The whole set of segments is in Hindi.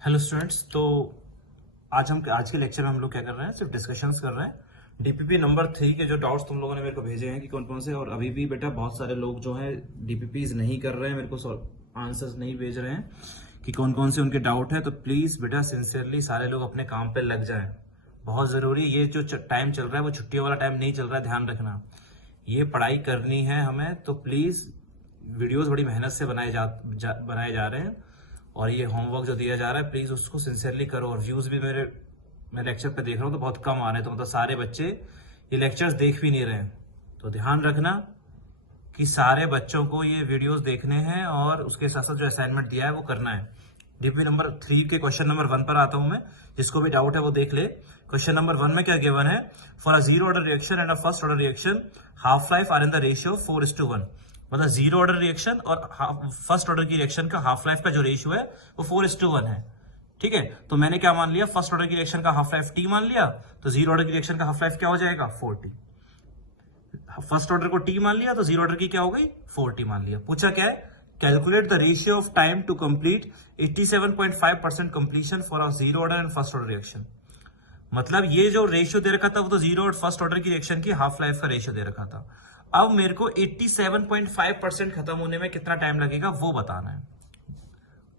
Hello students. तो आज के लेक्चर में हम लोग क्या कर रहे हैं, सिर्फ डिस्कशंस कर रहे हैं डीपीपी नंबर 3 के जो डाउट्स तुम लोगों ने मेरे को भेजे हैं कि कौन कौन से, और अभी भी बेटा बहुत सारे लोग जो है डीपीपीज नहीं कर रहे हैं, मेरे को आंसर्स नहीं भेज रहे हैं कि कौन कौन से उनके डाउट है। तो प्लीज बेटा सिंसियरली सारे लोग अपने काम पे लग जाएं, बहुत जरूरी। ये जो टाइम चल रहा है वो छुट्टियों वाला टाइम नहीं चल रहा है, ध्यान रखना। ये पढ़ाई करनी है हमें, तो प्लीज वीडियोस बड़ी मेहनत से बनाए जा रहे हैं, और ये होमवर्क जो दिया जा रहा है प्लीज उसको सिंसियरली करो। और व्यूज भी मैं लेक्चर पे देख रहा हूँ तो बहुत कम आ रहे हैं, तो मतलब सारे बच्चे ये लेक्चर्स देख भी नहीं रहे हैं। तो ध्यान रखना कि सारे बच्चों को ये वीडियोस देखने हैं और उसके साथ साथ जो असाइनमेंट दिया है वो करना है। डीपी नंबर 3 के क्वेश्चन नंबर 1 पर आता हूं मैं, जिसको भी डाउट है वो देख ले। क्वेश्चन नंबर 1 में क्या गिवन है, for a zero order reaction and a first order reaction half life are in the ratio 4:1। मतलब जीरो ऑर्डर रिएक्शन और फर्स्ट ऑर्डर की रिएक्शन का हाफ लाइफ का जो रेशियो है वो 4:1 है। ठीक है, तो मैंने क्या मान लिया, फर्स्ट ऑर्डर की रिएक्शन का हाफ लाइफ टी मान लिया, तो जीरो ऑर्डर की रिएक्शन का हाफ लाइफ क्या हो जाएगा 4t। फर्स्ट ऑर्डर को टी मान लिया तो जीरो ऑर्डर की क्या हो गई 4t मान लिया। पूछा क्या है, calculate the ratio of time to complete 87.5% completion for a zero order and first order reaction. मतलब ये जो रेशियो दे रखा था वो तो जीरो और फर्स्ट ऑर्डर की रिएक्शन की हाफ लाइफ का रेशियो दे रखा था। अब मेरे को 87.5% खत्म होने में कितना टाइम लगेगा वो बताना है,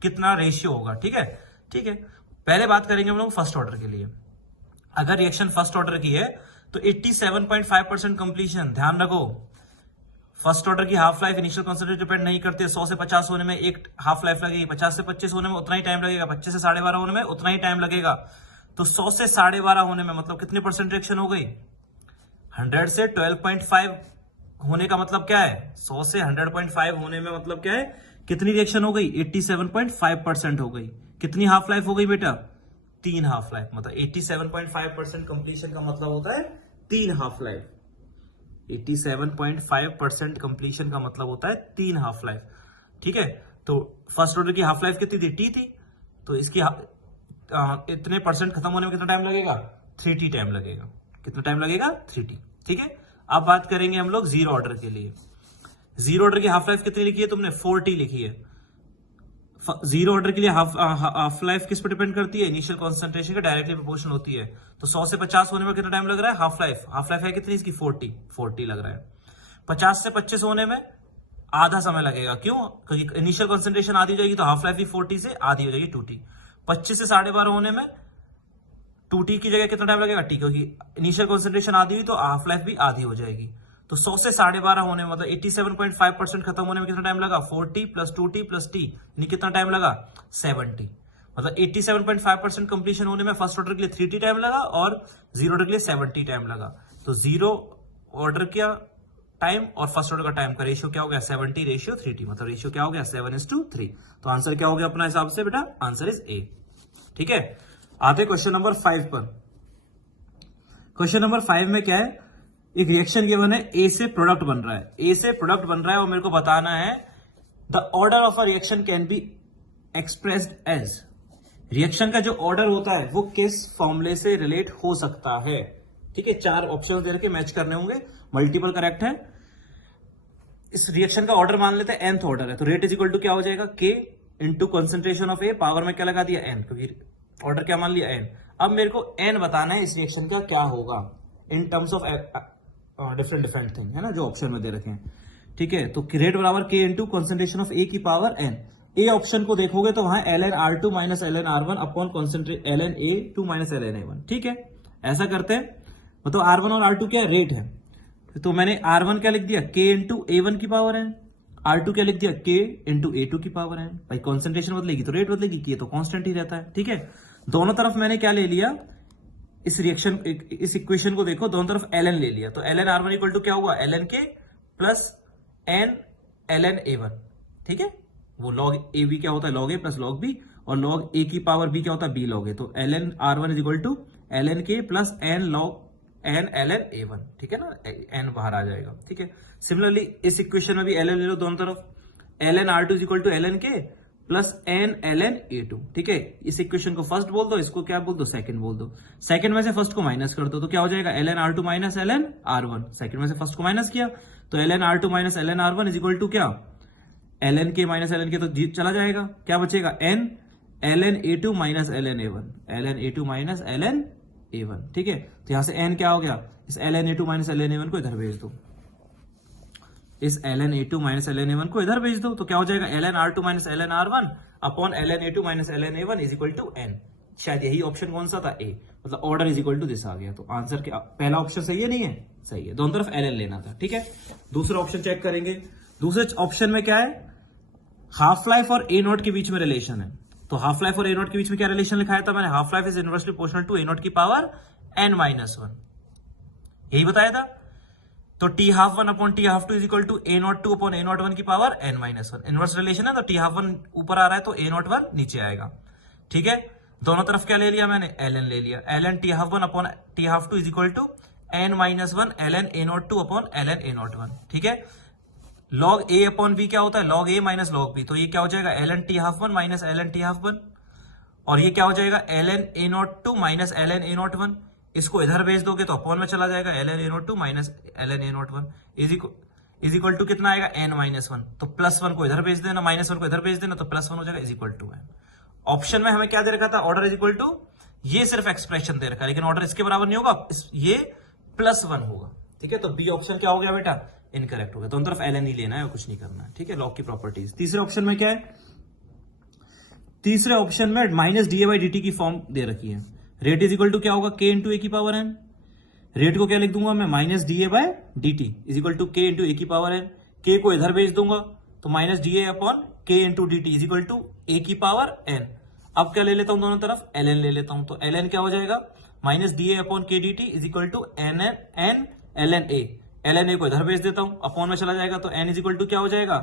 कितना रेशियो होगा। ठीक है, ठीक है। पहले बात करेंगे हम लोग फर्स्ट ऑर्डर के लिए। अगर रिएक्शन फर्स्ट ऑर्डर की है तो 87.5% कंप्लीशन, ध्यान रखो। फर्स्ट ऑर्डर की half life initial concentration depend नहीं करती है। 100 से 50 होने में एक हाफ लाइफ लगेगी, 50 से 25 होने में उतना ही टाइम लगेगा, 25 से 12.5 होने में उतना ही टाइम लगेगा। तो 100 से 12.5 होने में मतलब कितने परसेंट रिएक्शन हो गई, 100 से 12.5 होने का मतलब क्या है, 100 से 100.5 होने में मतलब क्या है, कितनी रिएक्शन हो गई 87.5% हो गई। कितनी हाफ लाइफ हो गई बेटा, 3 हाफ लाइफ। मतलब 87.5% कंप्लीशन का मतलब होता है 3 हाफ लाइफ। 87.5% कंप्लीशन का मतलब होता है 3 हाफ लाइफ। ठीक है, तो फर्स्ट ऑर्डर की हाफ लाइफ कितनी थी, टी थी, तो इसकी इतने परसेंट खत्म होने में कितना टाइम लगेगा, 3t टाइम लगेगा। कितना टाइम लगेगा, 3t। ठीक है, अब बात करेंगे हम लोग जीरो ऑर्डर के लिए। जीरो ऑर्डर की हाफ लाइफ कितनी लिखी है तुमने, 4t लिखी है। जीरो ऑर्डर के लिए हाफ लाइफ किस पर डिपेंड करती है, इनिशियल कॉन्सेंट्रेशन का डायरेक्टली प्रोपोर्शनल होती है। तो 100 से 50 होने में कितना टाइम लग रहा है, हाफ लाइफ है कितनी इसकी, 40 लग रहा है। 50 से 25 होने में आधा समय लगेगा, क्यों, क्योंकि इनिशियल कॉन्सेंट्रेशन आधी हो जाएगी तो हाफ लाइफ भी 40 से आधी हो जाएगी 2t। 25 से 12.5 होने में 2t की जगह कितना टाइम लगेगा, t, क्योंकि इनिशियल कॉन्सेंट्रेशन आधी हुई तो हाफ लाइफ भी आधी हो जाएगी। तो 100 से 12.5 होने में मतलब 87.5% खत्म होने में कितना टाइम लगा, 4t plus 2t plus t, यानी कितना टाइम लगा, 7t। मतलब 87.5% कंप्लीशन होने में फर्स्ट ऑर्डर के लिए 3t टाइम लगा और जीरो ऑर्डर के लिए 7t टाइम लगा। तो जीरो ऑर्डर का टाइम और फर्स्ट ऑर्डर का टाइम का रेशियो क्या हो गया, 70 रेशियो 3t। मतलब रेशियो क्या हो गया, 7:3। तो आंसर क्या हो गया अपना हिसाब से बेटा, आंसर इज ए। ठीक है, आते क्वेश्चन नंबर 5 पर। क्वेश्चन नंबर 5 में क्या है, एक रिएक्शन गिवन है, ए से प्रोडक्ट बन रहा है, ए से प्रोडक्ट बन रहा है और मेरे को बताना है the order of a reaction can be expressed as. Reaction का जो ऑर्डर होता है वो किस फॉर्मूले से रिलेट हो सकता है। ठीक है, 4 ऑप्शन दे रखे, मैच करने होंगे, मल्टीपल करेक्ट है। इस रिएक्शन का ऑर्डर मान लेते हैं nth ऑर्डर है, तो रेट इज इक्वल टू क्या हो जाएगा, k into concentration of A, power में क्या लगा दिया n, क्योंकि ऑर्डर क्या मान लिया n। अब मेरे को n बताना है इस रिएक्शन का क्या होगा in terms of different thing, है ना, जो ऑप्शन में दे रखे हैं। ठीक है, तो रेट बराबर k into concentration of A की पावर n। ए ऑप्शन को देखोगे तो वहां ln r2 minus ln r1 upon concentrate ln a2 minus ln a1। ठीक है, ऐसा करते हैं, मतलब r1 और r2 क्या रेट है, तो मैंने r1 क्या लिख दिया, k इंटू a1 की पावर n, r2 क्या लिख दिया, k इंटू a2 की पावर n। भाई कॉन्सेंट्रेशन बदलेगी तो रेट बदलेगी, k तो कांस्टेंट ही रहता है। ठीक है, दोनों तरफ मैंने क्या ले लिया, इस रिएक्शन इस इक्वेशन को देखो, दोनों तरफ ln ले लिया, तो ln r1 इक्वल टू क्या हुआ, ln k plus n ln a1। ठीक है, वो log a b क्या होता है, log a plus log b, और log a की पावर b क्या होता है, b log a। तो ln r1 is equal to ln k plus n ln a1। ठीक है ना, n बाहर आ जाएगा। ठीक है, सिमिलरली इस इक्वेशन में भी ln ले लो दोनों तरफ, ln r2 is equal to ln k plus n ln a2। ठीक है, इस इक्वेशन को फर्स्ट बोल दो, इसको क्या बोल दो, सेकंड बोल दो। सेकंड में से फर्स्ट को माइनस कर दो तो क्या हो जाएगा, ln r2 minus ln r1। Second में से फर्स्ट को माइनस किया तो ln r2 minus ln r1 is equal to क्या, ln k minus ln k तो चला जाएगा, क्या बचेगा n ln_a2 minus ln_a1, ln_a2 minus ln_a1, ठीक है। तो यहां से n क्या हो गया, इस ln_a2 माइनस ln_a1 को इधर भेज दो, इस ln_a2 माइनस ln_a1 को इधर भेज दो, तो क्या हो जाएगा ln_r2 minus ln_r1 upon ln_a2 minus ln_a1 is equal to n। शायद यही ऑप्शन कौन सा था, ए, मतलब order is equal to this आ गया। तो आंसर क्या, पहला ऑप्शन सही है नहीं है, सही है, दोनों तरफ ln लेना था, ठीक है। दूसरा ऑप्शन चेक करेंगे, दूसरे ऑप्शन में क्या है, हाफ लाइफ और ए नॉट के बीच में रिलेशन है। तो हाफ लाइफ और ए नॉट के बीच में क्या रिलेशन लिखाया था मैंने, half life is inversely proportional to A naught की पावर n-1, यही बताया था। तो t12 upon t12 is equal to a02 upon a01 की पावर n-1, इनवर्स रिलेशन है। तो t12 ऊपर आ रहा है तो a01 नीचे आएगा, ठीक है। दोनों तरफ क्या ले लिया मैंने, ln ले लिया, ln t12 upon t12 is equal to n-1 ln a02 upon ln a01, ठीक है। log a अपॉन b क्या होता है, log a minus log b, तो ये क्या हो जाएगा ln t12 minus ln t12, और ये क्या हो जाएगा ln a02 minus ln a01, इसको इधर भेज दोगे तो अपॉन में चला जाएगा ln a02 minus ln a01 is equal to कितना आएगा n-1, तो +1 को इधर भेज देना, -1 को इधर भेज देना, तो +1 हो जाएगा is equal to n। Option में हमें क्या दे रखा था, ऑर्डर इज इक्वल टू, ये सिर्फ एक्सप्रेशन दे रखा है, लेकिन ऑर्डर इसके बराबर नहीं होगा, ये +1 होगा, ठीक है। तो बी ऑप्शन क्या हो गया बेटा, इनकरेक्ट हो गया। दोनों तरफ ln ही लेना है और कुछ नहीं करना है, ठीक है। लॉग की प्रॉपर्टीज। तीसरे ऑप्शन में क्या है, तीसरे ऑप्शन में माइनस da/dt की फॉर्म दे रखी है। रेट इज इक्वल टू क्या होगा, k इंटू ए की पावर n। रेट को क्या लिख दूंगा मैं, minus da/dt is equal to k into A की पावर n। k को इधर भेज दूंगा तो minus da upon k into dt is equal to A की पावर n। अब क्या ले लेता हूं दोनों तरफ, ln ले लेता हूं, तो ln क्या हो जाएगा, minus da upon k dt is equal to n ln a। ln a को इधर भेज देता हूं, अपॉन में चला जाएगा, तो n इज इक्वल टू क्या हो जाएगा,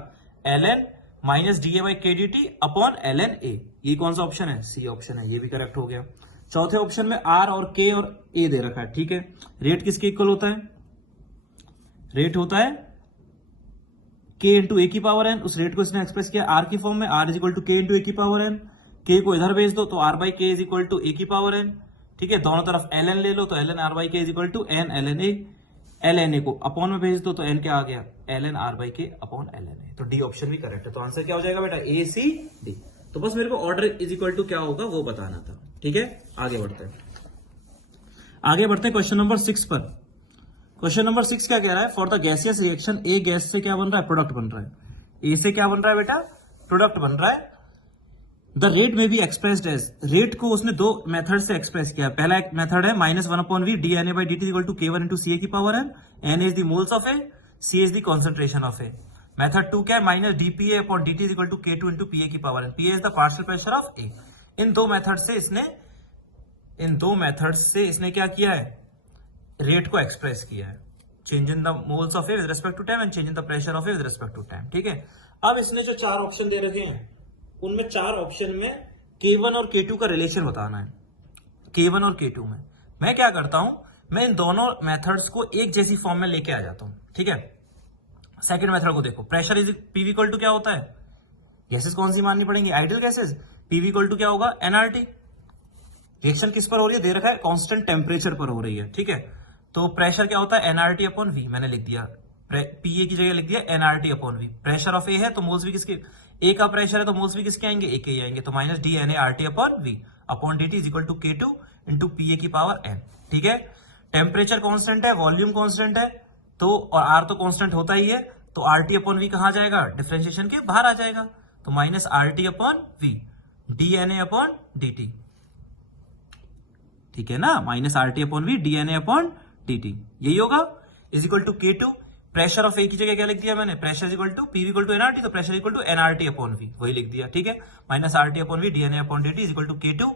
ln minus da/kdt upon ln a। ये कौन सा ऑप्शन है, सी ऑप्शन है, ये भी करेक्ट हो गया। चौथे ऑप्शन में r और k और a दे रखा है, ठीक है। रेट किसके इक्वल होता है, रेट होता है k इंटू ए की पावर n। उस रेट को इसने एक्सप्रेस किया r की फॉर्म में, r is equal to k into A की पावर n। k को इधर भेज दो तो r by k is equal to A की पावर n, ठीक है। दोनों तरफ ln ले लो तो ln r by k is equal to n ln a। ln a को अपॉन में भेज दो तो n क्या आ गया, ln r by k upon ln a। तो डी ऑप्शन भी करेक्ट है। तो आंसर क्या हो जाएगा बेटा, ए सी डी। तो बस मेरे को ऑर्डर इज इक्वल टू क्या होगा वो बताना था, ठीक है। आगे बढ़ते हैं, आगे बढ़ते हैं क्वेश्चन नंबर 6 पर। क्वेश्चन नंबर 6 क्या कह रहा है, for the gaseous reaction A gas से क्या बन रहा है, प्रोडक्ट बन रहा है। ए से क्या बन रहा है बेटा, प्रोडक्ट बन रहा है। द रेट में बी एक्सप्रेस्ड एज, रेट को उसने दो मेथड से एक्सप्रेस किया। पहला एक मेथड है -1 upon V D N A by D T equal to k1 into C A की power n। N is the moles of A, C is the concentration of A. Method 2 क्या है, minus D P A upon D T equal to k2 into P A की power n। P A is the partial pressure of A. इन दो मेथड से इसने क्या किया है, रेट को एक्सप्रेस किया है। Change in the moles of A with respect to time and change in the pressure of A with respect to time, ठीक है। अब इसने जो 4 ऑप्शन दे रखे हैं, उनमें 4 ऑप्शन में K1 और K2 का रिलेशन बताना है। K1 और K2 में मैं क्या करता हूं, मैं इन दोनों मेथड्स को एक जैसी फॉर्म में लेके आ जाता हूं, ठीक है। सेकंड मेथड को देखो, pressure is PV equal to क्या होता है, गैसेस कौन सी माननी पड़ेंगी, ideal gases. PV equal to क्या होगा, एनआरटी। रिएक्शन किस पर हो रही है, दे रखा है कांस्टेंट टेम्परेचर पर हो रही है, ठीक है। तो प्रेशर क्या होता है, एनआरटी अपॉन वी, मैंने लिख दिया, पीए की जगह लिख दिया NRT upon V. Pressure of A है तो मोल्स भी किसके, ए का प्रेशर है तो मोल्स भी किसके आएंगे, ए के ही आएंगे। तो minus D N A R T upon V upon D T is equal to K2 into PA की पावर n, ठीक है। टेम्परेचर कांस्टेंट है, वॉल्यूम कांस्टेंट है, तो और आर तो कांस्टेंट होता ही है, तो आर टी अपॉन वी कहां जाएगा, डिफरेंशिएशन के बाहर आ जाएगा। तो minus R T upon V D N A upon D T, ठीक है ना, minus R T upon V D N A upon D T, यही होगा। Is equal to K2, pressure of A की जगह क्या लिख दिया मैंने, pressure equal to PV equal to NRT, तो pressure equal to NRT upon V, वही लिख दिया, ठीक है। Minus RT upon V DNA upon DT is equal to K2।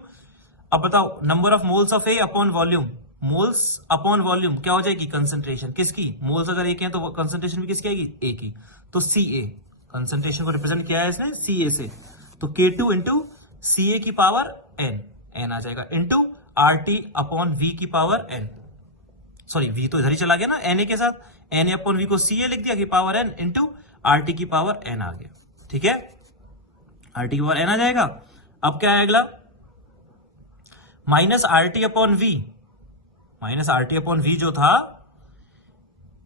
अब बताओ number of moles of A upon volume, moles upon volume क्या हो जाएगी, कंसंट्रेशन किसकी, मोल्स अगर एक है तो कंसंट्रेशन भी किसकी आएगी, ए की। तो सी ए, कंसंट्रेशन को रिप्रेजेंट किया है इसने सी ए से, तो K2 इंटू सी ए की पावर n आ जाएगा, into R T upon V की पावर n, सॉरी वी तो इधर ही चला गया ना एन ए के साथ, एन ए अपॉन वी को सी ए लिख दिया कि power n into R T की पावर n आ गया, ठीक है। आर टी की पावर n आ जाएगा। अब क्या है अगला, minus R T upon V, minus R T upon V जो था,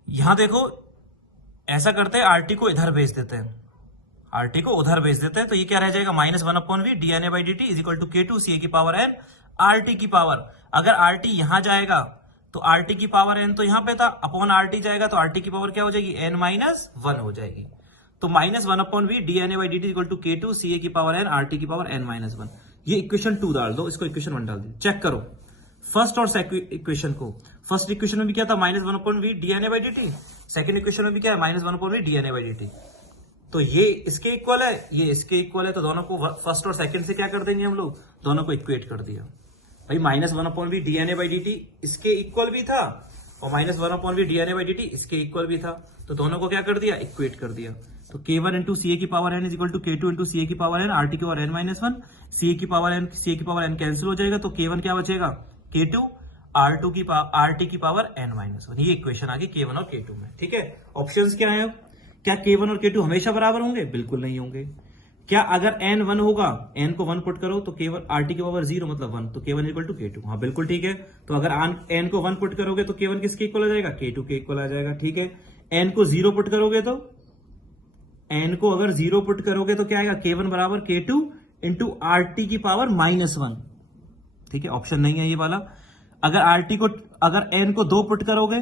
यहां देखो ऐसा करते हैं आर टी को इधर भेज देते हैं, आरटी को उधर भेज देते हैं, तो ये क्या रह जाएगा -1/v dNA/dt is equal to K2 CA की पावर n RT की पावर। अगर RT यहां जाएगा तो RT की पावर n तो यहां पे था, अपॉन RT जाएगा तो RT की पावर क्या हो जाएगी n-1 हो जाएगी। तो -1/v dNA/dt is equal to K2 CA की पावर n RT की पावर n-1। ये इक्वेशन 2 डाल दो, इसको इक्वेशन 1 डाल दो, चेक करो फर्स्ट और सेकंड इक्वेशन को। फर्स्ट इक्वेशन में भी क्या था -1/v dNA/dt, सेकंड इक्वेशन में भी क्या है -1/v dNA/dt। तो ये इसके इक्वल है, ये इसके इक्वल है, तो दोनों को फर्स्ट और सेकंड से क्या कर देंगे हम लोग, दोनों को इक्वेट कर दिया। भाई -1/v dNA/dt इसके इक्वल भी था और -1/v dNA/dt इसके इक्वल भी था, तो दोनों को क्या कर दिया, इक्वेट कर दिया। तो K1 इंटू CA की power n is equal to K2 into CA की पावर n RT की पावर n-1, CA की पावर n कैंसिल हो जाएगा, तो K1 क्या बचेगा K2 RT की पावर n-1। ये इक्वेशन आ गई K1 और K2 में। ठीक है, ऑप्शंस क्या है, क्या K1 और K2 हमेशा बराबर होंगे, बिल्कुल नहीं होंगे। क्या अगर n 1 होगा, n को 1 पुट करो तो K1 RT की पावर 0 मतलब 1, तो K1 इक्वल टू K2, हाँ बिल्कुल ठीक है। तो अगर n को 1 पुट करोगे तो K1 किसके इक्वल आ जाएगा, K2 के इक्वल आ जाएगा। ठीक है, n को 0 पुट करोगे तो n को अगर 0 पुट करोगे तो क्या आएगा, K1 बराबर K2 इंटू RT की पावर -1। ठीक है, ऑप्शन नहीं है ये वाला। अगर n को 2 पुट करोगे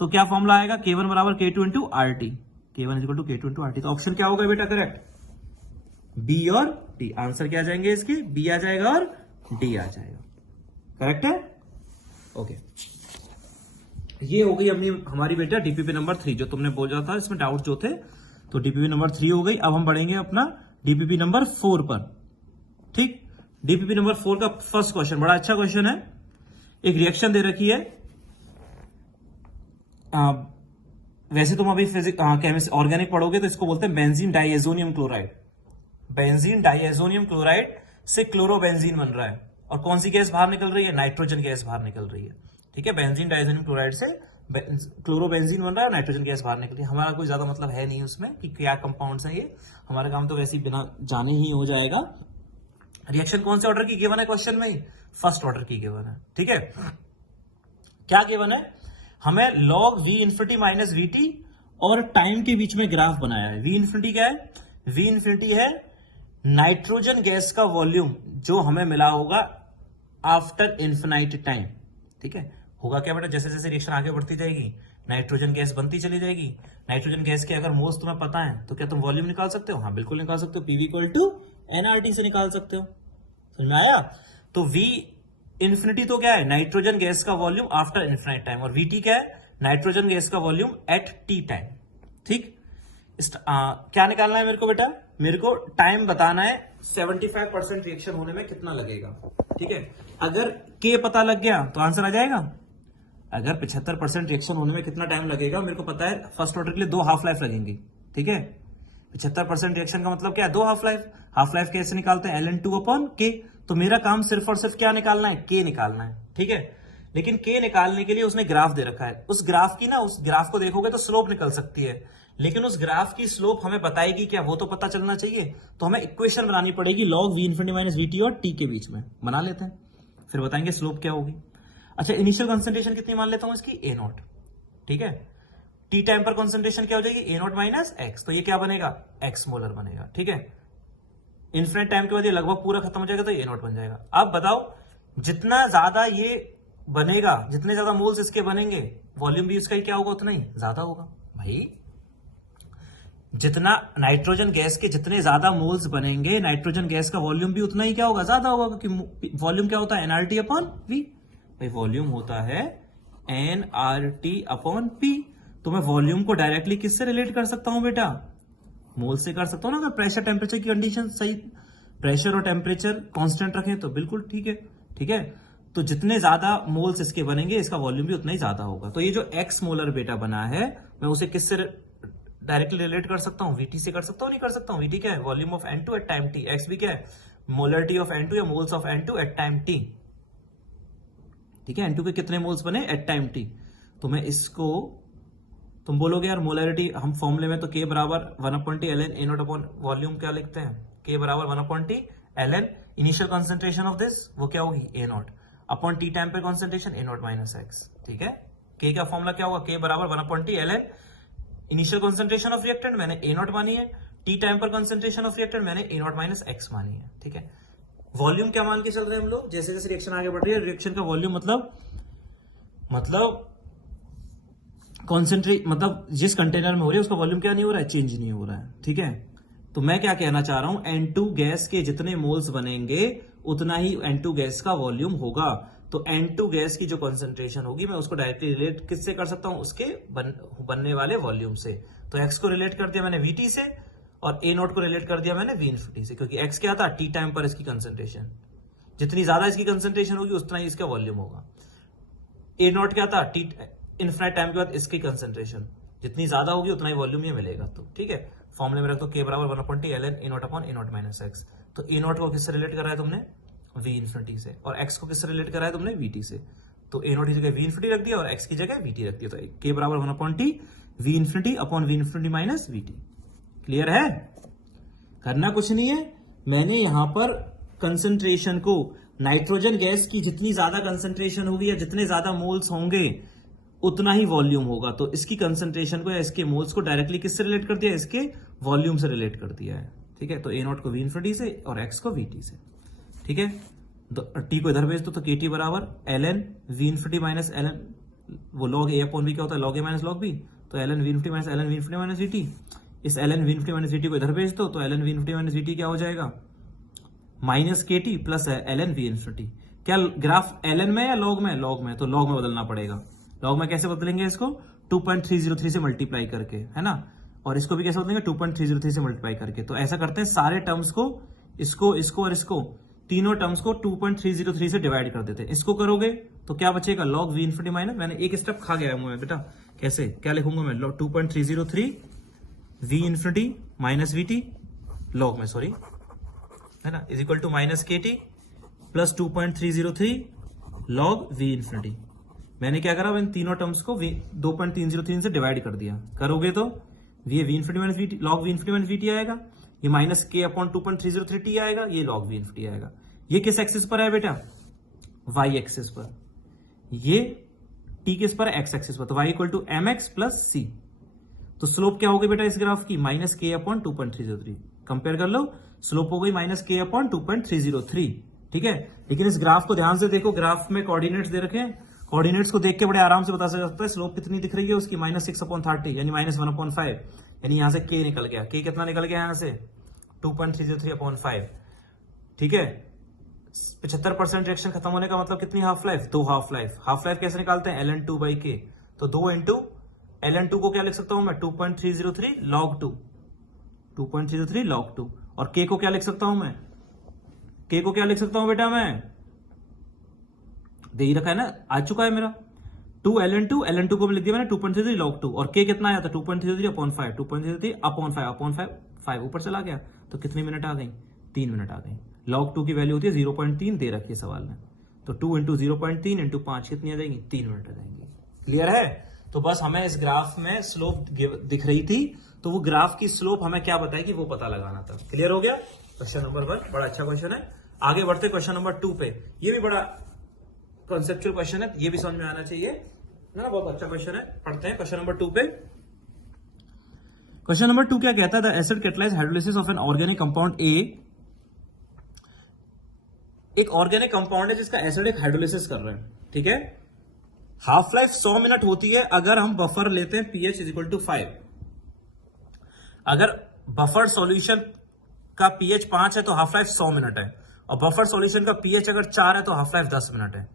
तो क्या फॉर्मूला आएगा, K1 बराबर K2 into RT, K1 equal to K2 into RT। तो ऑप्शन क्या होगा बेटा करेक्ट, बी और डी। आंसर क्या आ जाएंगे इसके, बी आ जाएगा और डी आ जाएगा। करेक्ट है, ओके। ये हो गई अपनी हमारी बेटा डीपीपी नंबर 3, जो तुमने बोला था इसमें डाउट जो थे, तो डीपीपी नंबर 3 हो गई। अब हम बढ़ेंगे अपना डीपीपी नंबर 4 पर। ठीक, डीपीपी नंबर 4 का फर्स्ट क्वेश्चन बड़ा अच्छा क्वेश्चन है। एक रिएक्शन दे रखी है, वैसे तुम अभी केमिस्ट्री ऑर्गेनिक पढ़ोगे तो इसको बोलते हैं benzene diazonium chloride. Benzene diazonium chloride से क्लोरोबेंजीन बन रहा है, और कौन सी गैस बाहर निकल रही है, नाइट्रोजन गैस बाहर निकल रही है। ठीक है, बेंजीन डाइएजोनियम क्लोराइड से क्लोरोबेंजीन बन रहा है, नाइट्रोजन गैस बाहर निकल रही है। हमारा कोई ज्यादा मतलब है नहीं उसमें कि क्या कंपाउंड्स है ये, हमारा काम तो वैसे ही बिना जाने ही हो जाएगा। रिएक्शन कौन से ऑर्डर की गिवन है क्वेश्चन में, फर्स्ट ऑर्डर की गिवन है। ठीक है, क्या गिवन है, हमें log V infinity minus VT और टाइम के बीच में ग्राफ बनाया है। V इंफिनिटी क्या है, V इंफिनिटी है नाइट्रोजन गैस का वॉल्यूम जो हमें मिला होगा आफ्टर इन्फिनाइट टाइम। ठीक है, होगा क्या बेटा, जैसे जैसे रिएक्शन आगे बढ़ती जाएगी नाइट्रोजन गैस बनती चली जाएगी। नाइट्रोजन गैस के अगर मोल्स तुम्हें पता है तो क्या तुम वॉल्यूम निकाल सकते हो, हाँ बिल्कुल निकाल सकते हो, PV इक्वल टू nRT से निकाल सकते हो। समझ में आया। तो V इंफिनिटी तो क्या है, नाइट्रोजन गैस का वॉल्यूम आफ्टर इन्फिनाइट टाइम, और VT क्या है, नाइट्रोजन गैस का वॉल्यूम एट T टाइम। ठीक, क्या निकालना है मेरे को बेटा, मेरे को टाइम बताना है 75% रिएक्शन होने में कितना लगेगा। ठीक है, अगर K पता लग गया तो आंसर आ जाएगा। अगर 75% रिएक्शन होने में कितना टाइम लगेगा मेरे को पता है, फर्स्ट ऑर्डर के लिए 2 हाफ लाइफ लगेंगी। ठीक है, 75% रिएक्शन का मतलब क्या है, 2 हाफ लाइफ। हाफ लाइफ कैसे निकालते हैं, ln2/k। तो मेरा काम सिर्फ और सिर्फ क्या निकालना है, K निकालना है। ठीक है, लेकिन K निकालने के लिए उसने ग्राफ दे रखा है, उस ग्राफ की ना, उस ग्राफ को देखोगे तो स्लोप निकल सकती है, लेकिन उस ग्राफ की स्लोप हमें बताएगी क्या, वो तो पता चलना चाहिए। तो हमें इक्वेशन बनानी पड़ेगी log V infinity minus VT और T के बीच में। बना लेते हैं, फिर बताएंगे स्लोप क्या होगी। अच्छा, इनिशियल कंसंट्रेशन कितनी मान लेता हूं इसकी, A0। ठीक है, T टाइम पर कंसंट्रेशन क्या हो जाएगी, A0 माइनस X, तो ये क्या बनेगा, X मोलर बनेगा। ठीक है, इन्फिनिट टाइम के बाद ये लगभग पूरा खत्म हो जाएगा तो A0 बन जाएगा। अब बताओ, जितना ज्यादा ये बनेगा, जितने ज्यादा मोल्स इसके बनेंगे, वॉल्यूम भी इसका ही क्या होगा, उतना ही ज्यादा होगा। भाई जितना नाइट्रोजन गैस के जितने ज्यादा मोल्स बनेंगे, नाइट्रोजन गैस का वॉल्यूम भी उतना ही क्या होगा, ज्यादा होगा, क्योंकि वॉल्यूम क्या होता है, nRT/V। भाई वॉल्यूम होता है nRT/P। तो मैं वॉल्यूम को डायरेक्टली किससे रिलेट कर सकता हूं बेटा, मोल से कर सकता हूं ना। अगर प्रेशर टेम्परेचर की कंडीशन सही, प्रेशर और टेम्परेचर कांस्टेंट रखें तो बिल्कुल ठीक है। ठीक है, तो जितने ज्यादा मोल्स इसके बनेंगे, इसका वॉल्यूम भी उतना ही ज्यादा होगा। तो ये जो X मोलर बेटा बना है, मैं उसे किससे डायरेक्टली रिलेट कर सकता हूं, VT से कर सकता हूं, नहीं कर सकता हूं। VT क्या है, volume of N2 at time T। X भी क्या है, मोलरिटी ऑफ N2 या moles of N2 at time T। ठीक है, N2 के कितने मोल्स बने एट टाइम T। तो मैं इसको, तुम बोलोगे यार मोलरिटी हम फॉर्मूले में तो K बराबर 1/T ln A0 upon volume क्या लिखते हैं, K बराबर 1/T ln initial concentration of this, वो क्या होगी A0 अपॉन T टाइम पे कंसंट्रेशन A0 माइनस X। ठीक है, K का फॉर्मूला क्या होगा, K बराबर 1/T ln initial concentration of reactant, मैंने A0 मानी है, टी टाइम पर कंसंट्रेशन ऑफ रिएक्टेंट मैंने ए नॉट माइनस एक्स मानी है, ठीक है। वॉल्यूम क्या मान के चल रहे हैं हम लोग, जैसे जैसे रिएक्शन आगे बढ़ रही है, रिएक्शन का वॉल्यूम मतलब कॉन्सेंट्रेट, मतलब जिस कंटेनर में हो रही है उसका वॉल्यूम क्या नहीं हो रहा है, चेंज नहीं हो रहा है, ठीक है। तो मैं क्या कहना चाह रहा हूं, N2 गैस के जितने मोल्स बनेंगे उतना ही N2 गैस का वॉल्यूम होगा। तो N2 गैस की जो कॉन्सेंट्रेशन होगी मैं उसको डायरेक्टली रिलेट किससे कर सकता हूं, उसके बनने वाले वॉल्यूम से। तो x को रिलेट कर दिया मैंने VT से और A नॉट को रिलेट कर दिया मैंने V इन्फिनिटी से, क्योंकि x क्या था, टी टाइम पर इसकी कंसेंट्रेशन, जितनी ज्यादा इसकी कंसेंट्रेशन होगी उतना ही इसका वॉल्यूम होगा। A नॉट क्या था, टी इन्फिनाइट टाइम के बाद इसकी कंसेंट्रेशन जितनी ज्यादा होगी उतना ही वॉल्यूम ये मिलेगा। तो ठीक है, फॉर्मूले में रख दो k बराबर 1/t ln A not upon A not minus x. तो A नॉट को किससे रिलेट करा है तुमने, V इन्फिनिटी से, और x को किससे रिलेट करा है तुमने, VT से। तो A नॉट की जगह V इन्फिनिटी रख दिया और x की जगह VT रख दिया। तो k बराबर 1/t V infinity upon V infinity minus VT। Clear है, करना कुछ नहीं है, मैंने यहां पर कंसंट्रेशन को, नाइट्रोजन गैस की जितनी ज्यादा कंसंट्रेशन होगी या जितने ज्यादा मोल्स होंगे उतना ही वॉल्यूम होगा। तो इसकी कंसंट्रेशन को या इसके मोल्स को डायरेक्टली किससे रिलेट कर दिया, इसके वॉल्यूम से रिलेट कर दिया है, ठीक है। तो A नॉट को V इन्फिनिटी से और x को VT से, ठीक है। तो t को इधर भेज दो, तो KT बराबर ln V infinity minus ln, वो log A अपॉन V क्या होता है, log A minus log B। तो ln V infinity minus ln V infinity minus VT, इस ln V infinity minus VT को इधर भेज दो, तो ln V infinity minus VT क्या हो जाएगा, minus KT plus ln V infinity. क्या ग्राफ ln में या log में, log में, तो log में बदलना पड़ेगा। log में कैसे बदलेंगे इसको, 2.303 से मल्टीप्लाई करके, है ना, और इसको भी कैसे बदलेंगे, 2.303 से मल्टीप्लाई करके। तो ऐसा करते हैं, सारे टर्म्स को, इसको और इसको, तीनों टर्म्स को 2.303 से डिवाइड कर देते हैं। इसको करोगे तो क्या बचेगा, log V इन्फिनिटी माइनस, मैंने एक स्टेप खा गया हूं बेटा, कैसे, क्या लिखूंगा मैं, 2.303 V infinity minus VT log में, सॉरी, है ना, is equal to minus KT plus 2.303 log V infinity. मैंने क्या करा, इन तीनों टर्म्स को 2.303 से डिवाइड कर दिया। करोगे तो V infinity minus VT, log V infinity minus VT आएगा, ये माइनस K अपॉन 2.303 T आएगा, ये log V इन्फिनिटी आएगा। ये किस एक्सिस पर है बेटा, Y एक्सिस पर, ये T किस पर है, X एक्सिस पर। तो Y equal to mx plus C। तो स्लोप क्या होगी बेटा इस ग्राफ की, माइनस K अपॉन 2.303। कंपेयर कर लो, स्लोप हो गई माइनस K अपॉन 2.303, ठीक है। लेकिन इस ग्राफ को ध्यान से देखो, ग्राफ में कोऑर्डिनेट्स दे रखे हैं, कोऑर्डिनेट्स को देख के बड़े आराम से बता सकता है स्लोप कितनी दिख रही है उसकी, -6/30 यानी -1/5, यानी यहां से k निकल गया। k कितना निकल गया यहां से, 2.303/5, ठीक है। 75% रिएक्शन खत्म होने का मतलब कितनी half life, 2 half life. Half life कैसे निकालते हैं, ln2/k। तो 2 इंटू ln2 को क्या लिख सकता हूं मैं, 2.303 log 2, 2.303 log 2। और k को क्या लिख सकता हूं मैं, k को क्या लिख सकता हूं बेटा, मैं दे ही रखा है ना, आ चुका है मेरा, 2 ln2 को भी लिख दिया मैंने 2.33 log 2, और k कितना आया था 2.33/5, 2.33/5 5 ऊपर चला गया। तो कितनी मिनट आ गई, 3 मिनट आ गई। log 2 की वैल्यू होती है 0.3, दे रखी है सवाल में। तो 2 इंटू 0.3 इंटू 5 कितनी आ जाएंगी, 3 मिनट आ जाएंगी। क्लियर है। तो बस हमें इस ग्राफ में स्लोप दिख रही थी, तो वो ग्राफ की स्लोप हमें क्या बताएगी वो पता लगाना था। क्लियर हो गया, क्वेश्चन नंबर 1 बड़ा अच्छा क्वेश्चन है। आगे बढ़ते क्वेश्चन नंबर 2 पे, ये भी बड़ा कॉन्सेप्चुअल क्वेश्चन है, ये भी समझ में आना चाहिए ना, बहुत अच्छा क्वेश्चन है। पढ़ते हैं क्वेश्चन नंबर 2 पे। क्वेश्चन नंबर 2 क्या कहता है, the acid catalyse hydrolysis of an organic compound A. एक ऑर्गेनिक कंपाउंड है जिसका एसिड एक हाइड्रोलिसिस कर रहे हैं, ठीक है। हाफ लाइफ 100 मिनट होती है अगर हम बफर लेते हैं pH इज इक्वल टू 5। अगर बफर सॉल्यूशन का pH 5 है तो हाफ लाइफ 100 मिनट है, और बफर सॉल्यूशन का pH अगर 4 है तो हाफ लाइफ 10 मिनट है।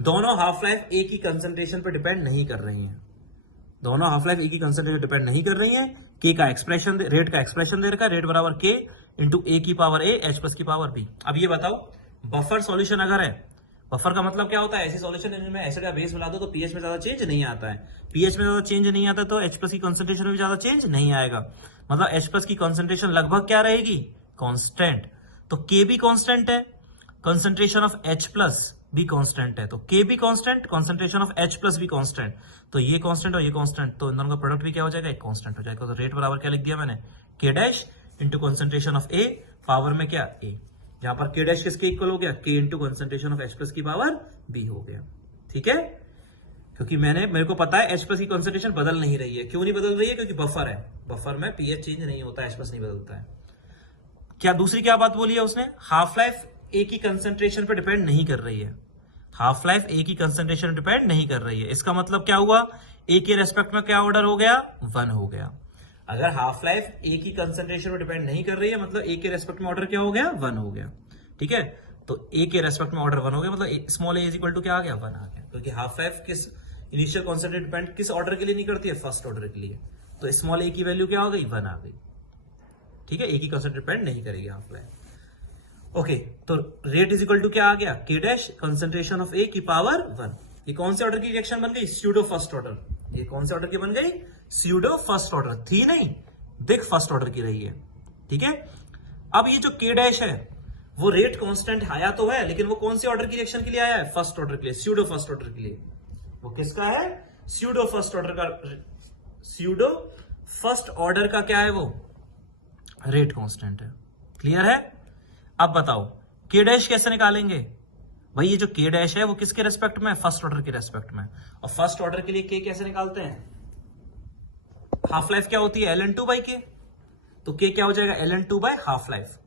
दोनों हाफ लाइफ एक ही कंसंट्रेशन पर डिपेंड नहीं कर रही हैं, दोनों हाफ लाइफ एक ही कंसंट्रेशन डिपेंड नहीं कर रही हैं। के का एक्सप्रेशन, रेट का एक्सप्रेशन दे रखा है, रेट बराबर के इंटू ए की पावर ए एच प्लस की पावर बी। अब ये बताओ, बफर सॉल्यूशन अगर है, बफर का मतलब क्या होता है, ऐसी सॉल्यूशन जिनमें एसिड या बेस मिला दो तो पीएच में ज्यादा चेंज नहीं आता है। पीएच में ज्यादा चेंज नहीं आता तो एच प्लस की कंसंट्रेशन में भी ज्यादा चेंज नहीं आएगा। मतलब एच प्लस की कंसंट्रेशन लगभग क्या रहेगी, कांस्टेंट। तो के भी कांस्टेंट है, कंसंट्रेशन ऑफ एच प्लस भी कांस्टेंट है, तो के भी constant, concentration of H plus भी कांस्टेंट। तो ये कांस्टेंट और ये कांस्टेंट, तो इन दोनों का प्रोडक्ट भी क्या हो जाएगा, एक कांस्टेंट हो जाएगा। तो रेट बराबर क्या लिख दिया मैंने, के dash into concentration of A, power में क्या ए, जहां पर के डैश किसके इक्वल हो गया, के into concentration of H plus की पावर बी हो गया। ठीक है, क्योंकि मेरे को पता है H+ की कंसंट्रेशन बदल नहीं रही है। क्यों नहीं बदल रही है? क्योंकि बफर है, बफर में pH चेंज नहीं होता, H+ नहीं बदलता है। क्या दूसरी क्या बात बोली है उसने? हाफ लाइफ ए की कंसंट्रेशन पे डिपेंड नहीं कर रही है। हाफ लाइफ ए की कंसंट्रेशन डिपेंड नहीं कर रही है। इसका मतलब क्या हुआ? ए के रेस्पेक्ट में क्या ऑर्डर हो गया? 1 हो गया। अगर हाफ लाइफ ए की कंसंट्रेशन पे डिपेंड नहीं कर रही है, मतलब ए के रेस्पेक्ट में ऑर्डर क्या हो गया? 1 हो गया। ठीक है, तो ए के रेस्पेक्ट में ऑर्डर 1 हो गया, मतलब small A is equal to क्या आ गया? 1 आ गया। क्योंकि हाफ लाइफ किस इनिशियल कॉन्सेंट्रेट डिपेंड किस ऑर्डर के लिए नहीं करती है? फर्स्ट ऑर्डर के लिए। तो स्मॉल ए की वैल्यू क्या हो गई? 1 आ गई। ठीक है, ए की कंसेंट्रेट डिपेंड नहीं करेगी हाफ लाइफ। ओके, तो रेट इज इक्वल टू क्या आ गया? के डैश कंसेंट्रेशन ऑफ ए की पावर 1। ये कौन से ऑर्डर की रिएक्शन बन गई? Pseudo first order. ये कौन से ऑर्डर की बन गई? Pseudo first order. थी नहीं, दिख फर्स्ट ऑर्डर की रही है। ठीक है, अब ये जो के डैश है वो रेट कांस्टेंट आया तो है, लेकिन वो कौन से ऑर्डर की रिएक्शन के लिए आया है? फर्स्ट ऑर्डर के लिए, स्यूडो फर्स्ट ऑर्डर के लिए। वो किसका है? स्यूडो फर्स्ट ऑर्डर का। स्यूडो फर्स्ट ऑर्डर का क्या है? वो रेट कांस्टेंट है। क्लियर है? अब बताओ के डैश कैसे निकालेंगे? भाई ये जो के डैश है वो किसके रेस्पेक्ट में? फर्स्ट ऑर्डर के रेस्पेक्ट में। और फर्स्ट ऑर्डर के लिए के कैसे निकालते हैं? हाफ लाइफ क्या होती है? ln2/k। तो के क्या हो जाएगा? ln2/ half life.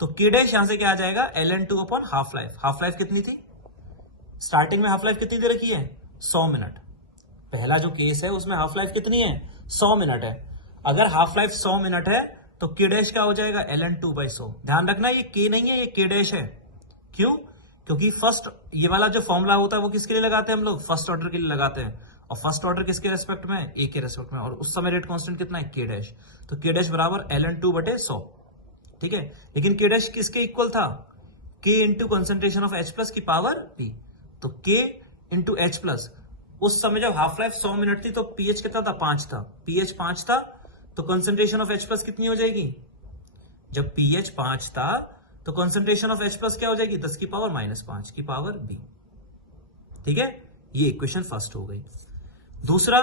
तो के डैश यहां से क्या आ जाएगा? ln2 upon half life. Half life कितनी थी स्टार्टिंग में? हाफ लाइफ कितनी दे रखी है? 100 मिनट। पहला जो केस है उसमें हाफ लाइफ कितनी है? 100 मिनट है। अगर हाफ लाइफ 100 मिनट है तो के डैश क्या हो जाएगा? ln2/100। ध्यान रखना ये के नहीं है, ये के डैश है। क्यों? क्योंकि फर्स्ट ये वाला जो फॉर्मूला होता है वो किसके लिए लगाते हैं हम लोग? फर्स्ट ऑर्डर के लिए लगाते हैं। और फर्स्ट ऑर्डर किसके रेस्पेक्ट में? ए के रेस्पेक्ट में। और उस समय रेट कांस्टेंट कितना है? के डैश। तो के डैश बराबर ln2/100। ठीक है, लेकिन के डैश किसके इक्वल था? के इंटू कंसेंट्रेशन ऑफ H+ की पावर p। तो के इंटू H+। उस समय जब हाफ लाइफ 100 मिनट थी तो pH कितना था? 5 था। pH 5 था तो कंसेंट्रेशन ऑफ H+ कितनी हो जाएगी? जब pH 5 था तो कंसेंट्रेशन ऑफ H+ क्या हो जाएगी? 10 की पावर -5 की पावर b। ठीक है, ये इक्वेशन फर्स्ट हो गई। दूसरा,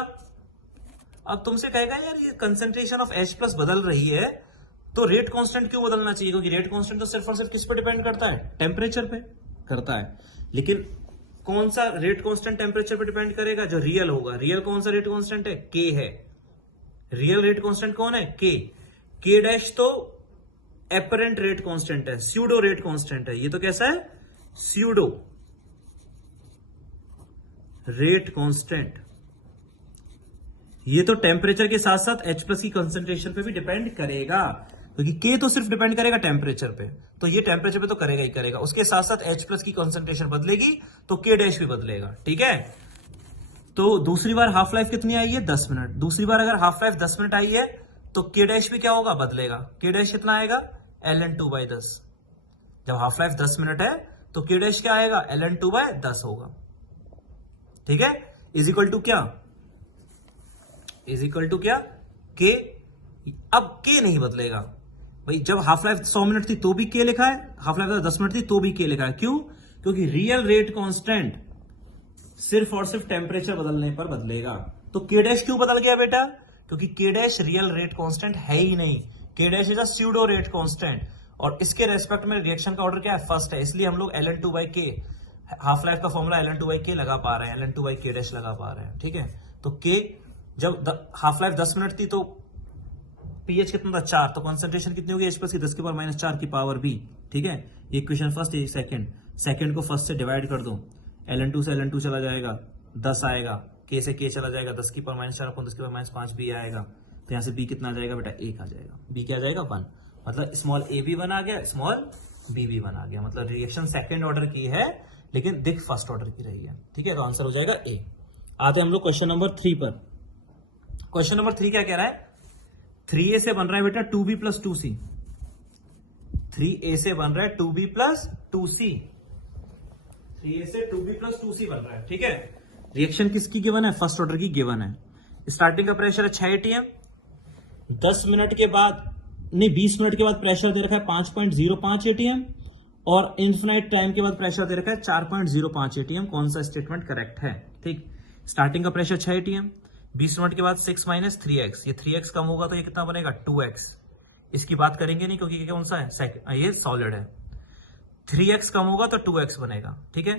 अब तुमसे कहेगा यार ये कंसेंट्रेशन ऑफ H+ बदल रही है तो रेट कांस्टेंट क्यों बदलना चाहिए? क्योंकि रेट कांस्टेंट तो सिर्फ और सिर्फ किस पे डिपेंड करता है? टेम्परेचर पे करता है। लेकिन कौन सा रेट कांस्टेंट टेम्परेचर पे डिपेंड करेगा? जो रियल होगा। रियल कौन सा रेट कांस्टेंट है? के है। रियल रेट कांस्टेंट कौन है? के। के डैश तो एपरेंट रेट कांस्टेंट है, स्यूडो रेट कांस्टेंट है। ये तो कैसा है? Pseudo rate constant. ये तो टेम्परेचर के साथ साथ H+ की कंसेंट्रेशन पे भी डिपेंड करेगा, क्योंकि के तो सिर्फ डिपेंड करेगा टेम्परेचर पे, तो ये टेम्परेचर पे तो करेगा ही करेगा। उसके साथ साथ H+ की कंसेंट्रेशन बदलेगी तो के डैश भी बदलेगा। ठीक है, तो दूसरी बार हाफ लाइफ कितनी आई है? 10 मिनट। दूसरी बार अगर हाफ लाइफ 10 मिनट आई है तो के डैश भी क्या होगा? बदलेगा। के डैश कितना आएगा? ln2/10। जब हाफ लाइफ 10 मिनट है तो के डैश क्या आएगा? ln2/10 होगा। ठीक है, इज इक्वल टू क्या? इज इक्वल टू क्या? के। अब के नहीं बदलेगा भाई। जब हाफ लाइफ 100 मिनट थी तो भी के लिखा है, हाफ लाइफ 10 मिनट थी तो भी के लिखा है। क्यों? क्योंकि रियल रेट कांस्टेंट सिर्फ और सिर्फ टेम्परेचर बदलने पर बदलेगा। तो के डैश क्यों बदल गया बेटा? क्योंकि के डैश रियल रेट कांस्टेंट है ही नहीं। के dash is a pseudo rate constant और इसके रेस्पेक्ट में रिएक्शन का ऑर्डर क्या है? फर्स्ट है। इसलिए हम लोग ln2/k हाफ लाइफ का फॉर्मूला ln2/k लगा पा रहे हैं, ln2/k डैश लगा पा रहे हैं। ठीक है, तो के जब हाफ लाइफ 10 मिनट थी तो pH कितना था? 4। तो कंसेंट्रेशन कितनी होगी H+ की? 10 की पावर -4 की पावर b। ठीक है, ये इक्वेशन फर्स्ट, ये सेकंड को फर्स्ट से डिवाइड कर दो। ln2 से ln2 चला जाएगा, 10 आएगा। k से k चला जाएगा, 10 की पावर -4 अपॉन 10 की पावर -5 b आएगा। तो यहां से b कितना आ जाएगा बेटा? 1 आ जाएगा। b क्या आ जाएगा? 1। मतलब स्मॉल a भी 1 आ गया, स्मॉल b भी 1 आ गया। मतलब रिएक्शन सेकेंड ऑर्डर की है लेकिन दिख फर्स्ट ऑर्डर की रही है। ठीक है, तो आंसर हो जाएगा a। आते हम लोग क्वेश्चन नंबर 3 पर। क्वेश्चन नंबर 3 क्या कह रहा है? 3a से बन रहा है बेटा 2b + 2c। 3a से बन रहा है 2b + 2c। 3a से 2b + 2c बन रहा है। ठीक है, रिएक्शन किसकी गिवन है? फर्स्ट ऑर्डर की गिवन है। स्टार्टिंग का प्रेशर है 6 atm। 10 मिनट के बाद नहीं 20 मिनट के बाद प्रेशर दे रखा है 5.05 atm और इन्फिनाइट टाइम के बाद प्रेशर दे रखा है 4.05 atm। कौन सा स्टेटमेंट करेक्ट है? ठीक, स्टार्टिंग का प्रेशर 6 atm, 20 मिनट के बाद 6 - 3x। ये 3x कम होगा तो ये कितना बनेगा? 2x। इसकी बात करेंगे नहीं क्योंकि कौन सा है? ये सॉलिड है। 3x कम होगा तो 2x बनेगा। ठीक है,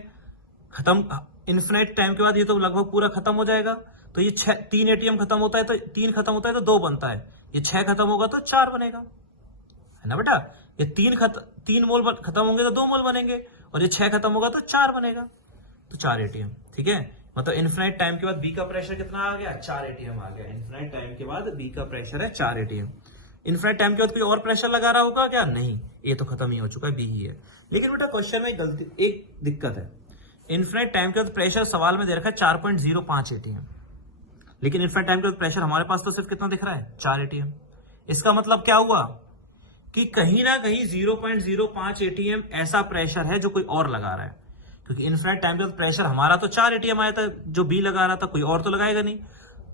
खत्म। इन्फिनिट टाइम के बाद ये तो लगभग पूरा खत्म हो जाएगा। तो ये 3 एटीएम खत्म होता है तो 3 खत्म होता है तो 2 बनता है, ये 6 खत्म होगा तो 4 बनेगा, है ना बेटा। ये 3 मोल खत्म होंगे तो 2 मोल बनेंगे, और ये 6 खत्म होगा तो 4 बनेगा, तो 4 एटीएम। ठीक है, मतलब इन्फिनिट टाइम के बाद बी का प्रेशर कितना आ गया, 4 एटीएम आ गया। इन्फिनिट टाइम के बाद बी का प्रेशर है 4 एटीएम। इन्फिनिट टाइम के बाद कोई और प्रेशर लगा रहा होगा क्या, नहीं, ये तो खत्म ही हो चुका है, बी ही है। लेकिन बेटा क्वेश्चन में एक दिक्कत है, इन्फिनिट टाइम के बाद प्रेशर सवाल में दे रखा है 4.05 एटीएम, लेकिन इन्फिनिट टाइम के बाद प्रेशर हमारे पास तो सिर्फ कितना दिख रहा है, 4 एटीएम। इसका मतलब क्या हुआ कि कहीं ना कहीं 0.05 एटीएम ऐसा प्रेशर है जो कोई और लगा रहा है, क्योंकि इन्फिनिट टाइम के बाद प्रेशर हमारा तो 4 एटीएम आया था, जो बी लगा रहा था, कोई और तो लगाएगा नहीं,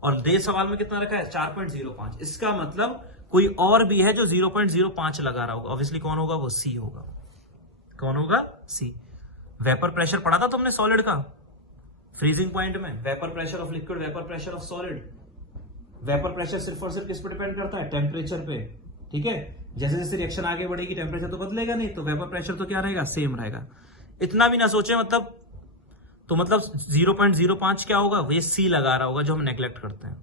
और दे सवाल में कितना रखा है, 4.05। इसका मतलब कोई और भी है जो 0.05 लगा रहा होगा। ऑब्वियसली कौन होगा, वो सी होगा। कौन होगा, सी। वेपर प्रेशर पढ़ा था तुमने सॉलिड का फ्रीजिंग पॉइंट में, vapour pressure of liquid, vapour pressure of solid. Vapour pressure सिर्फ और सिर्फ किस पर डिपेंड करता है, टेम्परेचर पे। ठीक है, जैसे जैसे रिएक्शन आगे बढ़ेगी टेम्परेचर तो बदलेगा नहीं, तो वेपर प्रेशर तो क्या रहेगा, सेम रहेगा। इतना भी ना सोचे, मतलब तो मतलब 0.05 क्या होगा, ये सी लगा रहा होगा जो हम नेग्लेक्ट करते हैं।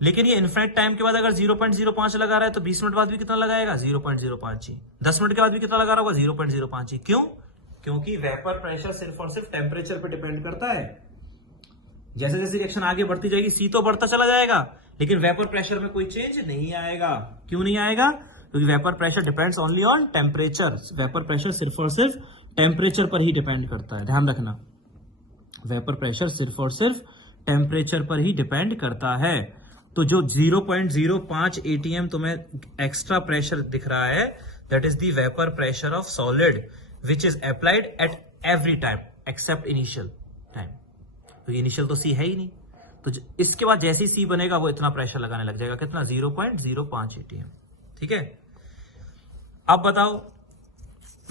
लेकिन ये इन्फिनिट टाइम के बाद अगर 0.05 लगा रहा है तो 20 मिनट बाद भी कितना लगाएगा, 0.05 ही। 10 मिनट के बाद भी कितना लगा रहा होगा, 0.05 ही। क्यों, क्योंकि वेपर प्रेशर सिर्फ और सिर्फ टेम्परेचर पे डिपेंड करता है। जैसे जैसे रिएक्शन आगे बढ़ती जाएगी सी तो बढ़ता चला जाएगा, लेकिन वेपर प्रेशर में कोई चेंज नहीं आएगा। क्यों नहीं आएगा, क्योंकि vapour pressure depends only on temperature. Vapour pressure सिर्फ और सिर्फ टेम्परेचर पर ही डिपेंड करता है, ध्यान रखना। वेपर प्रेशर सिर्फ और सिर्फ टेम्परेचर पर ही डिपेंड करता है। तो जो 0.05 एटीएम तुम्हें एक्स्ट्रा प्रेशर दिख रहा है, that is the vapour pressure of solid which is applied at every time except initial time. तो इनिशियल तो सी है ही नहीं, तो इसके बाद जैसे ही सी बनेगा वो इतना प्रेशर लगाने लग जाएगा, कितना, 0.05 एटीएम। ठीक है, अब बताओ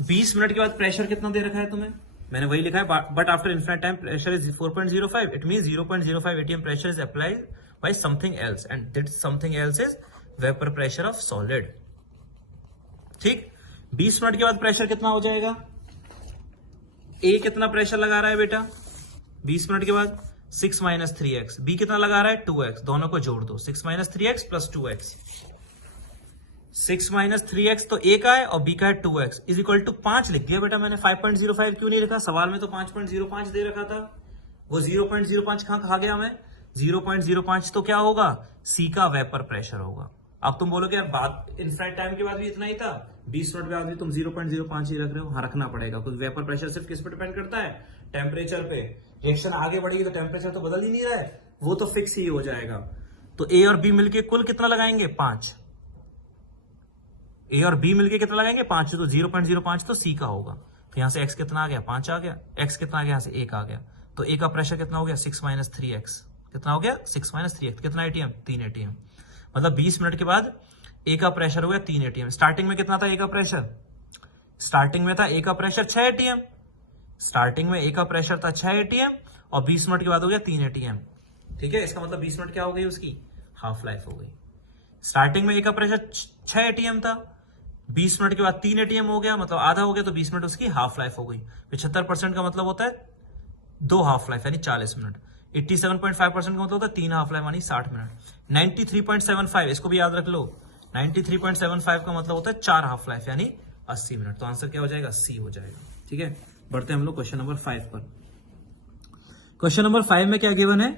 20 मिनट के बाद प्रेशर कितना दे रखा है तुम्हें, मैंने वही लिखा है, but after infinite time pressure is 4.05, it means 0.05 ATM pressure is applied by something else, and that something else is vapour pressure of solid. ठीक, 20 मिनट के बाद प्रेशर कितना हो जाएगा, ए कितना प्रेशर लगा रहा है बेटा 20 मिनट के बाद, 6 - 3x, बी कितना लगा रहा है 2x, दोनों को जोड़ दो, 6 - 3x प्लस 2x, 6 - 3x तो ए का है और बी का है 2x इज इक्वल टू 5 लिख दिया बेटा मैंने। 5.05 क्यों नहीं लिखा, सवाल में तो 5.05 दे रखा था, वो 0.05 कहां खा गया मैं, 0.05 तो क्या होगा, सी का वेपर प्रेशर होगा। अब तुम बोलोगे यार बात इन्फिनिट टाइम के बाद भी इतना ही था, 20 मिनट के बाद भी तुम 0.05 ही रख रहे हो। हाँ, रखना पड़ेगा, क्योंकि वेपर प्रेशर सिर्फ किस पे डिपेंड करता है, टेम्परेचर पे। रिएक्शन आगे बढ़ेगी तो टेम्परेचर तो बदल ही नहीं रहा है, वो तो फिक्स ही हो जाएगा। तो ए और बी मिलके कुल कितना लगाएंगे, 5। ए और बी मिलके कितना लगाएंगे, 5, तो 0.05 तो सी का होगा। तो यहां से एक्स कितना आ गया, 5 आ गया, एक्स कितना आ गया, यहां से 1 आ गया। तो ए का प्रेशर कितना हो गया, 6 - 3x, कितना हो गया, 6 - 3x, कितना एटीएम, 3 एटीएम। मतलब 20 मिनट के बाद ए का प्रेशर हो गया 3 एटीएम। स्टार्टिंग में कितना था ए का प्रेशर, स्टार्टिंग में था ए का प्रेशर 6 एटीएम, स्टार्टिंग में ए का प्रेशर था 6 एटीएम, और 20 मिनट के बाद हो गया 3 एटीएम। ठीक है, इसका मतलब 20 मिनट क्या हो गई, उसकी हाफ लाइफ हो गई। स्टार्टिंग में ए का प्रेशर 6 एटीएम था, 20 मिनट के बाद 3 एटीएम हो गया, मतलब आधा हो गया, तो 20 मिनट उसकी हाफ लाइफ हो गई। 75% का मतलब होता है 2 हाफ लाइफ यानी 40 मिनट। 87.5% का मतलब होता है 3 हाफ लाइफ यानी 60 मिनट। 93.75 इसको भी याद रख लो, 93.75 का मतलब होता है 4 हाफ लाइफ यानी 80 मिनट। तो आंसर क्या हो जाएगा, सी हो जाएगा। ठीक है, बढ़ते हैं हम लोग क्वेश्चन नंबर 5 पर। क्वेश्चन नंबर 5 में क्या गिवन है,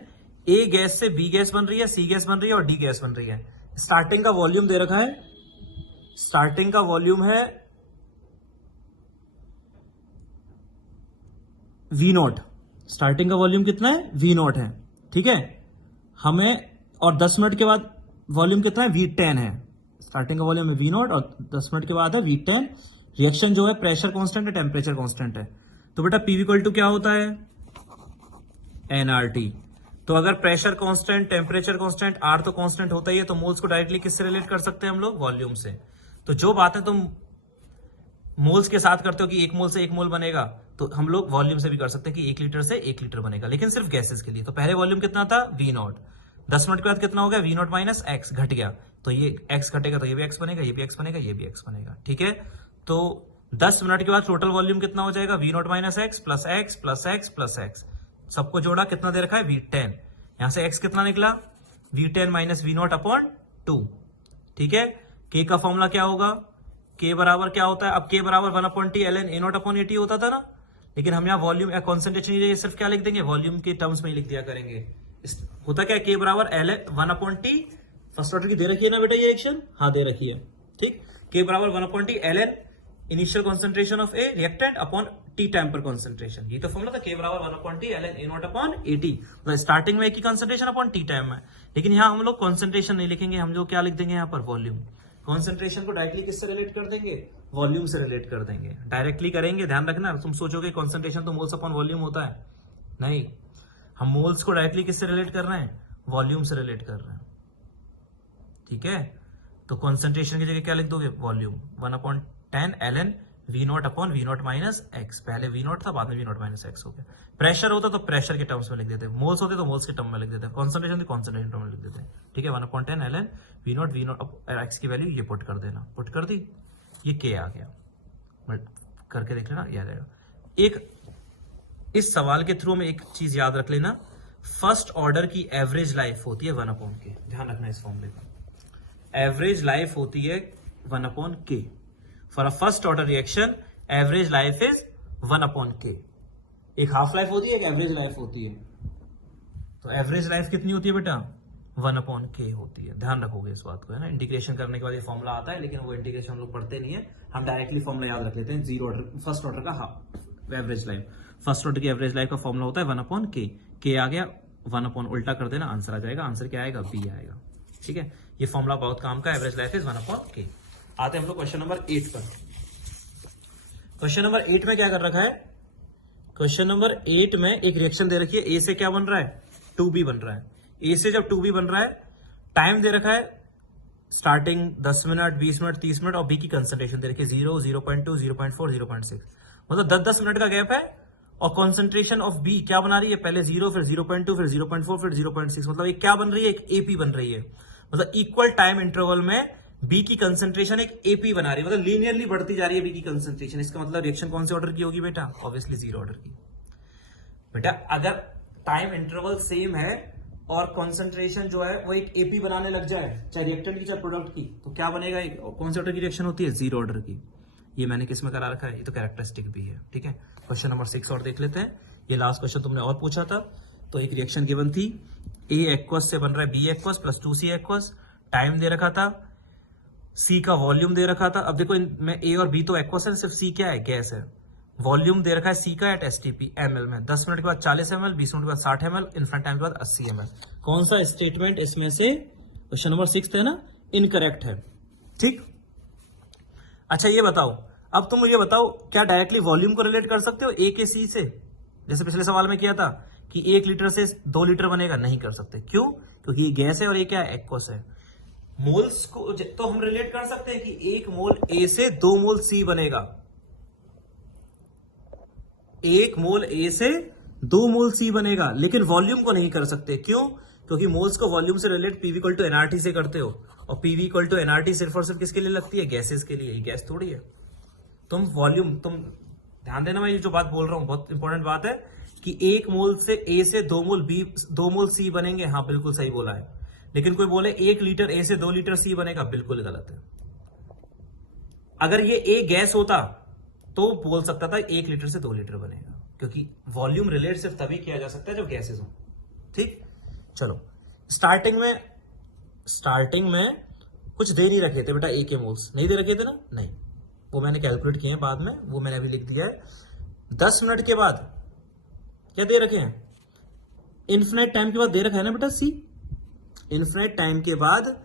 ए गैस से बी गैस बन रही है, सी गैस बन रही है और डी गैस बन रही है। स्टार्टिंग का वॉल्यूम दे रखा है, स्टार्टिंग का वॉल्यूम है V0, स्टार्टिंग का वॉल्यूम कितना है, V0 है। ठीक है, हमें और 10 मिनट के बाद वॉल्यूम कितना है, V10 है। स्टार्टिंग का वॉल्यूम है V0 और 10 मिनट के बाद है V10। रिएक्शन जो है प्रेशर कांस्टेंट है, टेम्परेचर कांस्टेंट है। तो बेटा P इक्वल टू क्या होता है, nRT। तो अगर pressure constant, temperature constant, R तो कांस्टेंट होता ही है, तो मोल्स को डायरेक्टली किससे रिलेट कर सकते हैं हम लोग, वॉल्यूम से। तो जो बातें तुम मोल्स के साथ करते हो कि 1 मोल से 1 मोल बनेगा, तो हम लोग वॉल्यूम से भी कर सकते हैं कि 1 लीटर से 1 लीटर बनेगा, लेकिन सिर्फ गैसेस के लिए। तो पहले वॉल्यूम कितना था, V0। 10 मिनट के बाद कितना हो गया, V0 माइनस x, घट गया, तो ये x घटेगा तो ये भी x बनेगा, ये भी x बनेगा, ये भी x बनेगा। ठीक है, तो 10 मिनट के बाद टोटल वॉल्यूम कितना हो जाएगा, V0 minus x plus x plus x plus x। सबको जोड़ा, कितना दे रखा है V10, यहां से x कितना निकला V10 माइनस V0 अपॉन 2। ठीक है, k का फॉर्मूला क्या होगा, k बराबर क्या होता है, अब k बराबर 1/t ln A0 upon AT होता था ना, लेकिन हम यहाँ वॉल्यूम या कॉन्सेंट्रेशन नहीं लेंगे, सिर्फ क्या लिख देंगे, वॉल्यूम के टर्म्स में ही लिख दिया करेंगे। होता क्या, k बराबर ln 1/t, फर्स्ट ऑर्डर की दे रखी है ना बेटा ये रिएक्शन, हाँ दे रखी है, ठीक, k बराबर 1/t ln initial concentration of A reactant upon T time पर कॉन्सेंट्रेशन, ये तो फॉर्मूला था, k बराबर 1/t ln A0 upon AT, मतलब स्टार्टिंग में एक ही कॉन्सेंट्रेशन अपॉन टी टाइम में, लेकिन यहाँ हम लोग कॉन्सेंट्रेशन नहीं लिखेंगे, हम लोग क्या लिख देंगे यहाँ पर, वॉल्यूम। कॉन्सेंट्रेशन को डायरेक्टली किससे रिलेट कर देंगे, वॉल्यूम से रिलेट कर देंगे, डायरेक्टली करेंगे, ध्यान रखना, तुम सोचोगे कॉन्सेंट्रेशन तो मोल्स अपॉन वॉल्यूम होता है, नहीं, हम मोल्स को डायरेक्टली किससे रिलेट कर रहे हैं, वॉल्यूम से रिलेट कर रहे हैं। ठीक है, तो कॉन्सेंट्रेशन की जगह क्या लिख दोगे, volume, 1/10 ln V0 upon V0 minus x, पहले V0 था बाद में V0 माइनस एक्स हो गया। प्रेशर होता तो प्रेशर के टर्म्स में लिख देते, मोल्स होते तो मोल्स के टर्म में लिख देते, कॉन्सेंट्रेशन तो कॉन्सेंट्रेशन टर्म में लिख देते। ठीक है, 1/10 ln V0 एक्स की वैल्यू ये पुट कर देना, पुट कर दी, ये k आ गया, बट करके देख लेना, याद आएगा। एक इस सवाल के थ्रू में एक चीज याद रख लेना, फर्स्ट ऑर्डर की एवरेज लाइफ होती है 1/k, ध्यान रखना इस फॉर्मूले का, एवरेज लाइफ होती है 1/k, for a first order reaction average life is 1/k। एक हाफ लाइफ होती है, एक एवरेज लाइफ होती है, तो एवरेज लाइफ कितनी होती है बेटा, 1/k होती है, ध्यान रखोगे इस बात को, है ना। इंटीग्रेशन करने के बाद ये फॉर्मूला आता है, लेकिन वो इंटीग्रेशन हम लोग पढ़ते नहीं है, हम डायरेक्टली फॉर्मूला याद रख लेते हैं, जीरो ऑर्डर फर्स्ट ऑर्डर का half average life, first order की एवरेज लाइफ का फॉर्मूला होता है 1/k, k आ गया 1/ उल्टा कर देना, आंसर आ जाएगा, आंसर क्या आएगा, b आएगा। ठीक है, ये फॉर्मूला बहुत काम का, एवरेज लाइफ इज 1/k। आते हैं हम लोग क्वेश्चन नंबर 8 पर। क्वेश्चन नंबर 8 में क्या कर रखा है, क्वेश्चन नंबर 8 में एक रिएक्शन दे रखी है, ए से क्या बन रहा है, 2b बन रहा है। ए से जब 2b बन रहा है, टाइम दे रखा है स्टार्टिंग 10 मिनट, 20 मिनट, 30 मिनट, और बी की कंसंट्रेशन दे रखी है 0, 0.2, 0.4, 0.6, मतलब 10-10 मिनट का गैप है, और कॉन्सेंट्रेशन ऑफ बी क्या बना रही है, पहले 0, फिर 0.2, फिर 0.4, फिर 0.6, मतलब एक क्या बन रही है, एक एपी बन रही है, मतलब इक्वल टाइम इंटरवल में बी की कंसंट्रेशन एक एपी बना रही है, मतलब लीनियरली बढ़ती जा रही है बी की कंसंट्रेशन। इसका मतलब रिएक्शन कौन से ऑर्डर की होगी बेटा, ऑब्वियसली जीरो ऑर्डर की। बेटा अगर टाइम इंटरवल सेम है और कॉन्सेंट्रेशन जो है वो एक एपी बनाने लग जाए, चाहे रिएक्टेंट की चाहे प्रोडक्ट की, तो क्या बनेगा, कौन से ऑर्डर की रिएक्शन होती है, जीरो ऑर्डर की। ये मैंने किस में करा रखा है, ये तो कैरेक्टरिस्टिक भी है। ठीक है, क्वेश्चन नंबर 6 और देख लेते हैं, ये लास्ट क्वेश्चन तुमने और पूछा था। तो एक रिएक्शन गिवन थी, ए एक्वस से बन रहा है B aqueous plus 2c aqueous, time दे रखा था, सी का वॉल्यूम दे रखा था। अब देखो इनमें ए और बी तो एक्वस है, सिर्फ सी क्या है, गैस है। वॉल्यूम दे रखा है सी का एट एसटीपी एमएल में, 10 मिनट के बाद 40 ml, 20 मिनट के बाद 60 ml, इनफिनिट टाइम के बाद 80 ml। कौन सा स्टेटमेंट इसमें से, क्वेश्चन नंबर 6 है ना, इनकरेक्ट है। ठीक, अच्छा ये बताओ, अब तुम मुझे बताओ, क्या डायरेक्टली वॉल्यूम को रिलेट कर सकते हो ए के सी से, जैसे पिछले सवाल में किया था कि 1 लीटर से 2 लीटर बनेगा, नहीं कर सकते। क्यों, क्योंकि ये गैस है और ये क्या है, एक्वस है। मोल्स को तो हम रिलेट कर सकते हैं कि 1 मोल ए से 2 मोल सी बनेगा, 1 मोल ए से 2 मोल सी बनेगा, लेकिन वॉल्यूम को नहीं कर सकते। क्यों, क्योंकि मोल्स को वॉल्यूम से relate PV equal to NRT से करते हो, और पीवी इक्वल टू एनआरटी सिर्फ और सिर्फ किसके लिए लगती है, गैसेस के लिए, गैस थोड़ी है। तुम वॉल्यूम, तुम ध्यान देना, मैं ये जो बात बोल रहा हूं बहुत इंपॉर्टेंट बात है, कि 1 मोल से ए से 2 मोल बी, 2 मोल सी बनेंगे, हाँ बिल्कुल सही बोला है। लेकिन कोई बोले 1 लीटर ए से 2 लीटर सी बनेगा, बिल्कुल गलत है। अगर ये ए गैस होता तो बोल सकता था 1 लीटर से 2 लीटर बनेगा, क्योंकि वॉल्यूम रिलेट सिर्फ तभी किया जा सकता है जब गैसेस हो। ठीक, चलो स्टार्टिंग में कुछ दे नहीं रखे थे बेटा, ए के मोल्स नहीं दे रखे थे ना, नहीं, वो मैंने कैलकुलेट किए हैं बाद में, वो मैंने अभी लिख दिया है। 10 मिनट के बाद क्या दे रखे हैं, इन्फिनिट टाइम के बाद दे रखा है ना बेटा सी, इन्फिनिट टाइम के बाद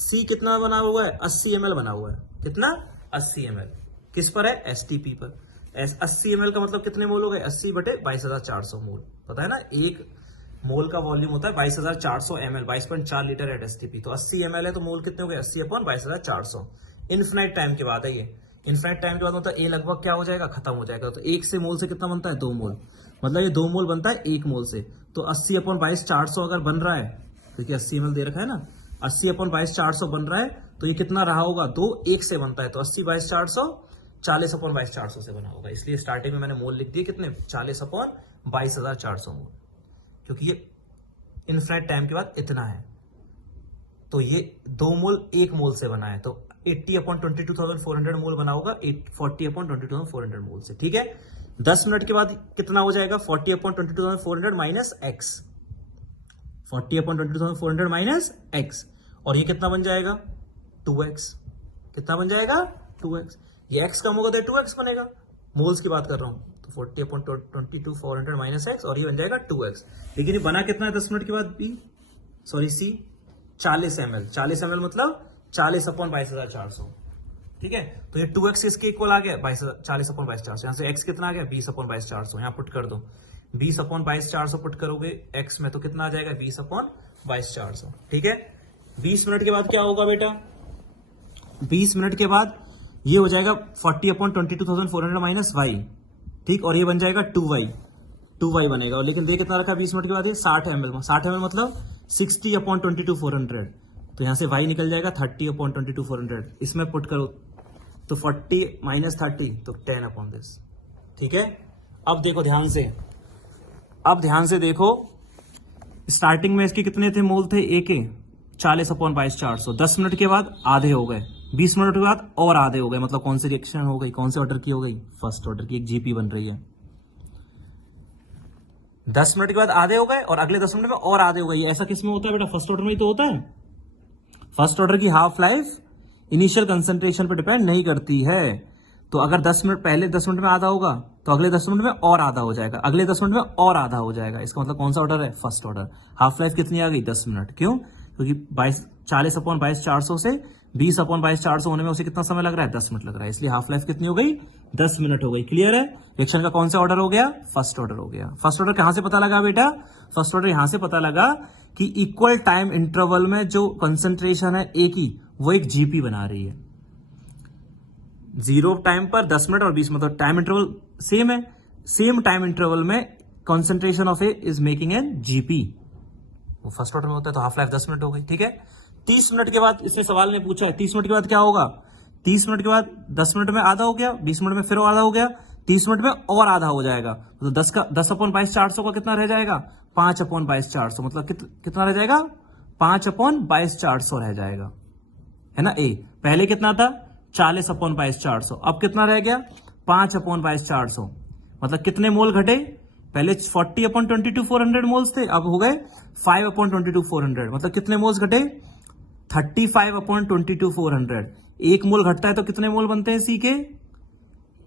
सी कितना बना हुआ है, 80 ml बना हुआ है। कितना, 80 ml, किस पर है, एसटीपी पर। 80 ml का मतलब कितने मोल हो गए, 80 बटे 22,400 मोल, पता है ना, 1 मोल का वॉल्यूम होता है 22,400 ml, 22.4 लीटर एट एसटीपी, तो 80 ml है तो मोल कितने हो गए, 80/22,400। इन्फिनिट टाइम के बाद है ये, इन्फिनिट टाइम के बाद मतलब ए लगभग क्या हो जाएगा, खत्म हो जाएगा। तो 1 से मोल से कितना बनता है, 2 मोल, मतलब ये 2 मोल बनता है 1 मोल से। तो 80/22,400 अगर बन रहा है, क्योंकि 80 ml दे रखा है ना, 80/22,400 बन रहा है, तो ये कितना रहा होगा, 2 1 से बनता है, तो 80/22,400 40/22,400 से बना होगा। इसलिए स्टार्टिंग में मैंने मोल लिख दिए कितने, 40/22,400। 22,400 मोल, क्योंकि ये इनफाइनाइट टाइम के बाद इतना है, तो ये 2 मोल 1 मोल से बना है, तो 80/22,400 मोल बना होगा 40/22,400 मोल से। ठीक है, 10 मिनट के बाद कितना हो जाएगा? 40/22,400 माइनस एक्स, 40/22,400 माइनस एक्स, और ये कितना बन जाएगा? 2x। कितना बन जाएगा? 2x। ये x कम होगा तो 2x बनेगा, मोल्स की बात कर रहा हूं, तो 40/22,400 माइनस एक्स, और ये बन जाएगा 2x। लेकिन ये बना कितना है 10 मिनट के बाद? C 40 ml। 40 ml मतलब 40/22,400। ठीक है, तो ये 2x इसके इक्वल आ गया 40/22,400। यहां से x कितना आ गया? 20/22,400। यहां पुट कर दो, 20/22,400 पुट करोगे x में तो कितना आ जाएगा? 20/22,400। ठीक है, 20 मिनट के बाद क्या होगा बेटा? 20 मिनट के बाद ये हो जाएगा 40/22,400 माइनस y। ठीक, और ये बन जाएगा 2y बनेगा। और लेकिन देख कितना रखा 20 मिनट के बाद? ये 60 ml। 60 ml मतलब 60/22,400। तो यहां से y निकल जाएगा 30/22,400। इसमें पुट करो तो 40 माइनस 30 तो 10/this। ठीक है, अब देखो ध्यान से, अब ध्यान से देखो, स्टार्टिंग में इसके कितने थे मोल थे? A के 40/22,400। 10 मिनट के बाद आधे हो गए, 20 मिनट के बाद और आधे हो गए, मतलब कौन सी रिएक्शन हो गई? कौन से ऑर्डर की हो गई? फर्स्ट ऑर्डर की, एक जीपी बन रही है। 10 मिनट के बाद आधे हो गए और अगले 10 मिनट में और आधे हो गए। ऐसा किस में होता है बेटा? फर्स्ट ऑर्डर में ही तो होता है। फर्स्ट ऑर्डर की हाफ लाइफ इनिशियल कंसंट्रेशन पर डिपेंड नहीं करती है, तो अगर 10 मिनट पहले 10 मिनट में आधा होगा तो अगले 10 मिनट में और आधा हो जाएगा, अगले 10 मिनट में और आधा हो जाएगा। इसका मतलब कौन सा ऑर्डर है? First order. हाफ लाइफ कितनी आ गई? 10 मिनट। क्यों? क्योंकि 40/22,400 से 20/22,400 होने में उसे कितना समय लग रहा है? 10 मिनट लग रहा है, इसलिए हाफ लाइफ कितनी हो गई? 10 मिनट हो गई। क्लियर है? रिएक्शन का कौन सा ऑर्डर हो गया? फर्स्ट ऑर्डर हो गया। फर्स्ट ऑर्डर कहां से पता लगा बेटा? फर्स्ट ऑर्डर यहां से पता लगा कि इक्वल टाइम इंटरवल में जो कंसंट्रेशन है ए की, वो एक जीपी बना रही है। 0 टाइम पर 10 मिनट और 20 मिनट, मतलब टाइम इंटरवल सेम है, सेम टाइम इंटरवल में concentration of A is making an GP. वो फर्स्ट ऑर्डर में होता है, तो हाफ लाइफ 10 मिनट हो गई। ठीक है, 30 मिनट के बाद इसने सवाल ने पूछा 30 मिनट के बाद क्या होगा? 30 मिनट के बाद 10 मिनट में आधा हो गया, 20 मिनट में फिर आधा हो गया, 30 मिनट में और आधा हो जाएगा, तो 10/22,400 का कितना रह जाएगा? 5/22,400। मतलब कितना रह जाएगा? 5/22,400 रह जाएगा, है ना। ए पहले कितना था? 40/22,400। अब कितना रह गया? 5/22,400। मतलब कितने मोल घटे? पहले 40/22,400 मोल्स थे, अब हो गए 5/22,400। मतलब कितने मोल्स घटे? 35/22,400। एक मोल घटता है तो कितने मोल बनते हैं सी के?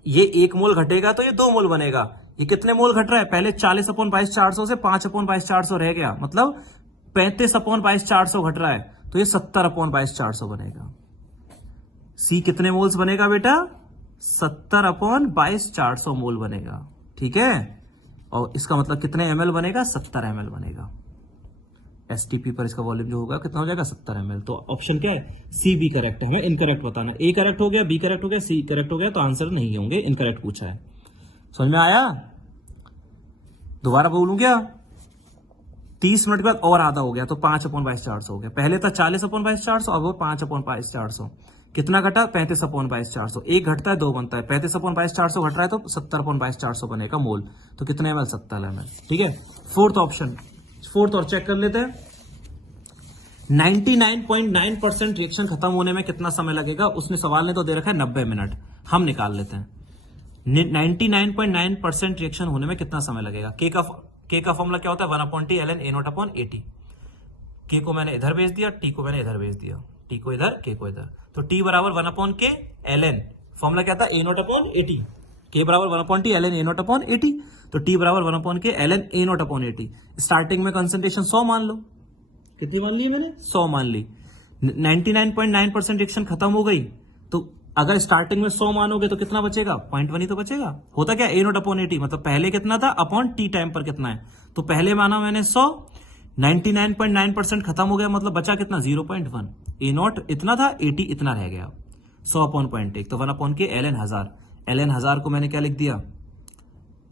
ये एक मोल घटेगा तो ये 2 मोल बनेगा। ये कितने मोल घट रहा है? पहले 40/22,400 से 5/22,400 रह गया, मतलब 35/22,400 घट रहा है, तो ये 70/22,400 बनेगा। सी कितने मोल्स बनेगा बेटा? 70/22,400 मोल बनेगा। ठीक है, और इसका मतलब कितने ml बनेगा? 70 ml बनेगा। एसटीपी पर इसका वॉल्यूम जो होगा कितना हो जाएगा? 70 ml। तो ऑप्शन क्या है? सी बी करेक्ट है। हमें इनकरेक्ट बताना। ए करेक्ट हो गया, बी करेक्ट हो गया, सी करेक्ट हो गया, तो आंसर नहीं होंगे, इनकरेक्ट पूछा है। समझ में आया? दोबारा बोलूं क्या? 30 मिनट के बाद और आधा हो गया, तो 5/22,400 हो गया। पहले था 40/22,400, अब वो 5/22,400। कितना घटा? 35/22,400। एक घटता है, 2 बनता है। 35/22,400 घट रहा है तो 70/22,400 बनेगा मोल। तो कितने ml? 70 ml। ठीक है, फोर्थ ऑप्शन, फोर्थ और चेक कर लेते हैं। 99.9% रिएक्शन खत्म होने में कितना समय लगेगा? उसने सवाल ने तो दे रखा है 90 मिनट, हम निकाल लेते हैं। 99.9% रिएक्शन होने में कितना समय लगेगा? के का फॉर्मूला क्या होता है? 1/t ln A0/AT। के को मैंने इधर भेज दिया, टी को मैंने इधर भेज दिया, टी को इधर, के को इधर, तो टी बराबर 1/k ln, फॉर्मूला क्या था? A0/AT। के बराबर 1/t ln A0/AT, तो टी बराबर 1/k ln A0/AT। स्टार्टिंग में कंसंट्रेशन 100 मान लो। कितनी मान ली मैंने? 100 मान ली। 99.9% रिएक्शन खत्म हो गई, तो अगर स्टार्टिंग में 100 मानोगे तो कितना बचेगा? 0.1 ही तो बचेगा। होता क्या? A0/AT, मतलब पहले कितना था अपॉन टी टाइम पर कितना है, तो पहले माना मैंने 100, 99.9% खत्म हो गया, मतलब बचा कितना? 0.1। A0 इतना था, AT इतना रह गया, 100/0.1, तो 1/k ln 1000। ln 1000 को मैंने क्या लिख दिया?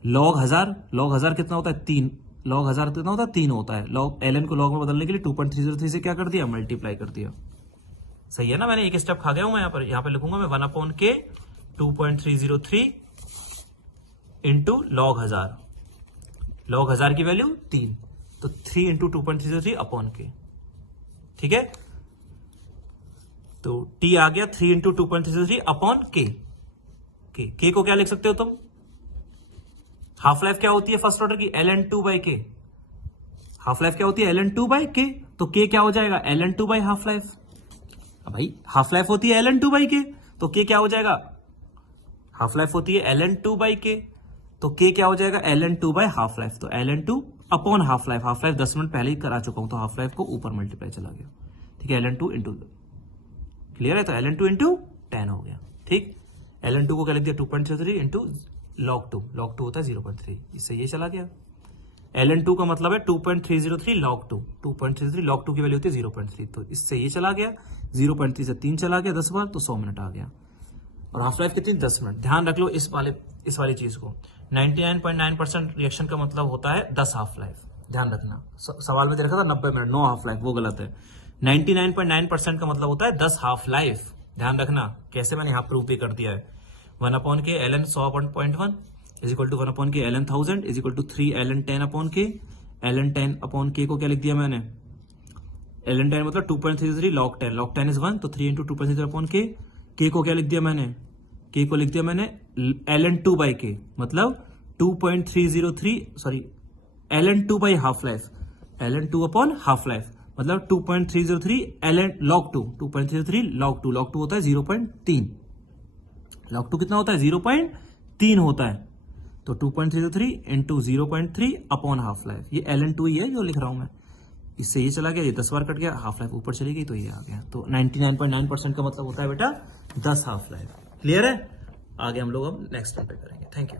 log 1000। log 1000 कितना होता है? 3। log 1000 कितना होता है? 3 होता है। log ln को log में बदलने के लिए 2.303 से क्या कर दिया? मल्टीप्लाई कर दिया। सही है ना? मैंने एक स्टेप खा गया हूं मैं। यहाँ पे लिखूंगा मैं 1/k 2.303 इंटू log 1000। log 1000 की वैल्यू 3, तो 3 इंटू 2.303 अपॉन के। ठीक है, तो t आ गया 3 इंटू 2.303 अपॉन के को क्या लिख सकते हो तुम? हाफ लाइफ क्या होती है फर्स्ट ऑर्डर की? ln2 बाई के। हाफ लाइफ क्या होती है? ln2 बाई के। तो के क्या हो जाएगा? ln2 by half life. भाई हाफ लाइफ होती है ln2 बाई के, तो के क्या हो जाएगा? हाफ लाइफ होती है ln2 बाई के, तो के क्या हो जाएगा? ln2 by half life. तो ln2 upon half life. Half life 10 minute पहले ही करा चुका हूं, तो हाफ लाइफ को ऊपर मल्टीप्लाई चला गया। ठीक है, ln2 इंटू, क्लियर है? तो ln2 इंटू 10 हो गया। ठीक, ln2 को क्या लिख दिया? 2.33 इंटू log2। log2 होता है 0.3, इससे ये चला गया। ln2 का मतलब है 2.303 log2। 2.33 log2 की वैल्यू होती है 0.3, तो इससे ये चला गया। 0.3 से 3 चला गया 10 बार, तो 100 मिनट आ गया। और हाफ लाइफ कितनी? 10 मिनट। ध्यान रख लो इस वाली चीज को। 99.9% रिएक्शन का मतलब होता है 10 हाफ लाइफ। ध्यान रखना, सवाल में दे रखा था 90 मिनट, 9 हाफ लाइफ, वो गलत है। 99.9% का मतलब होता है 10 हाफ लाइफ। ध्यान रखना, कैसे मैंने यहाँ प्रूव भी कर दिया है। 1 upon k ln 100.1 is equal to 1 upon k ln 1000 is equal to 3 ln 10 upon k. ln 10 upon k को क्या लिख दिया मैंने? ln 10 मतलब 2.33 log 10। log 10 इज 1, तो 3 इंटू 2.33 अपॉन के को क्या लिख दिया मैंने? के को लिख दिया मैंने ln 2 बाई के, मतलब 2.303, sorry ln 2 by half life. ln 2 upon half life मतलब 2.303 ln log 2। 2.303 log 2। log 2 होता है 0.3। log 2 कितना होता है? 0.3 होता है। तो 2.303 इंटू 0.3 अपॉन हाफ लाइफ। ये ln2 ही है जो लिख रहा हूं मैं। इससे ये चला गया, ये 10 बार कट गया, हाफ लाइफ ऊपर चली गई, तो ये आ गया। तो 99.9% का मतलब होता है बेटा 10 हाफ लाइफ। क्लियर है? आगे हम लोग अब नेक्स्ट पे करेंगे। Thank you.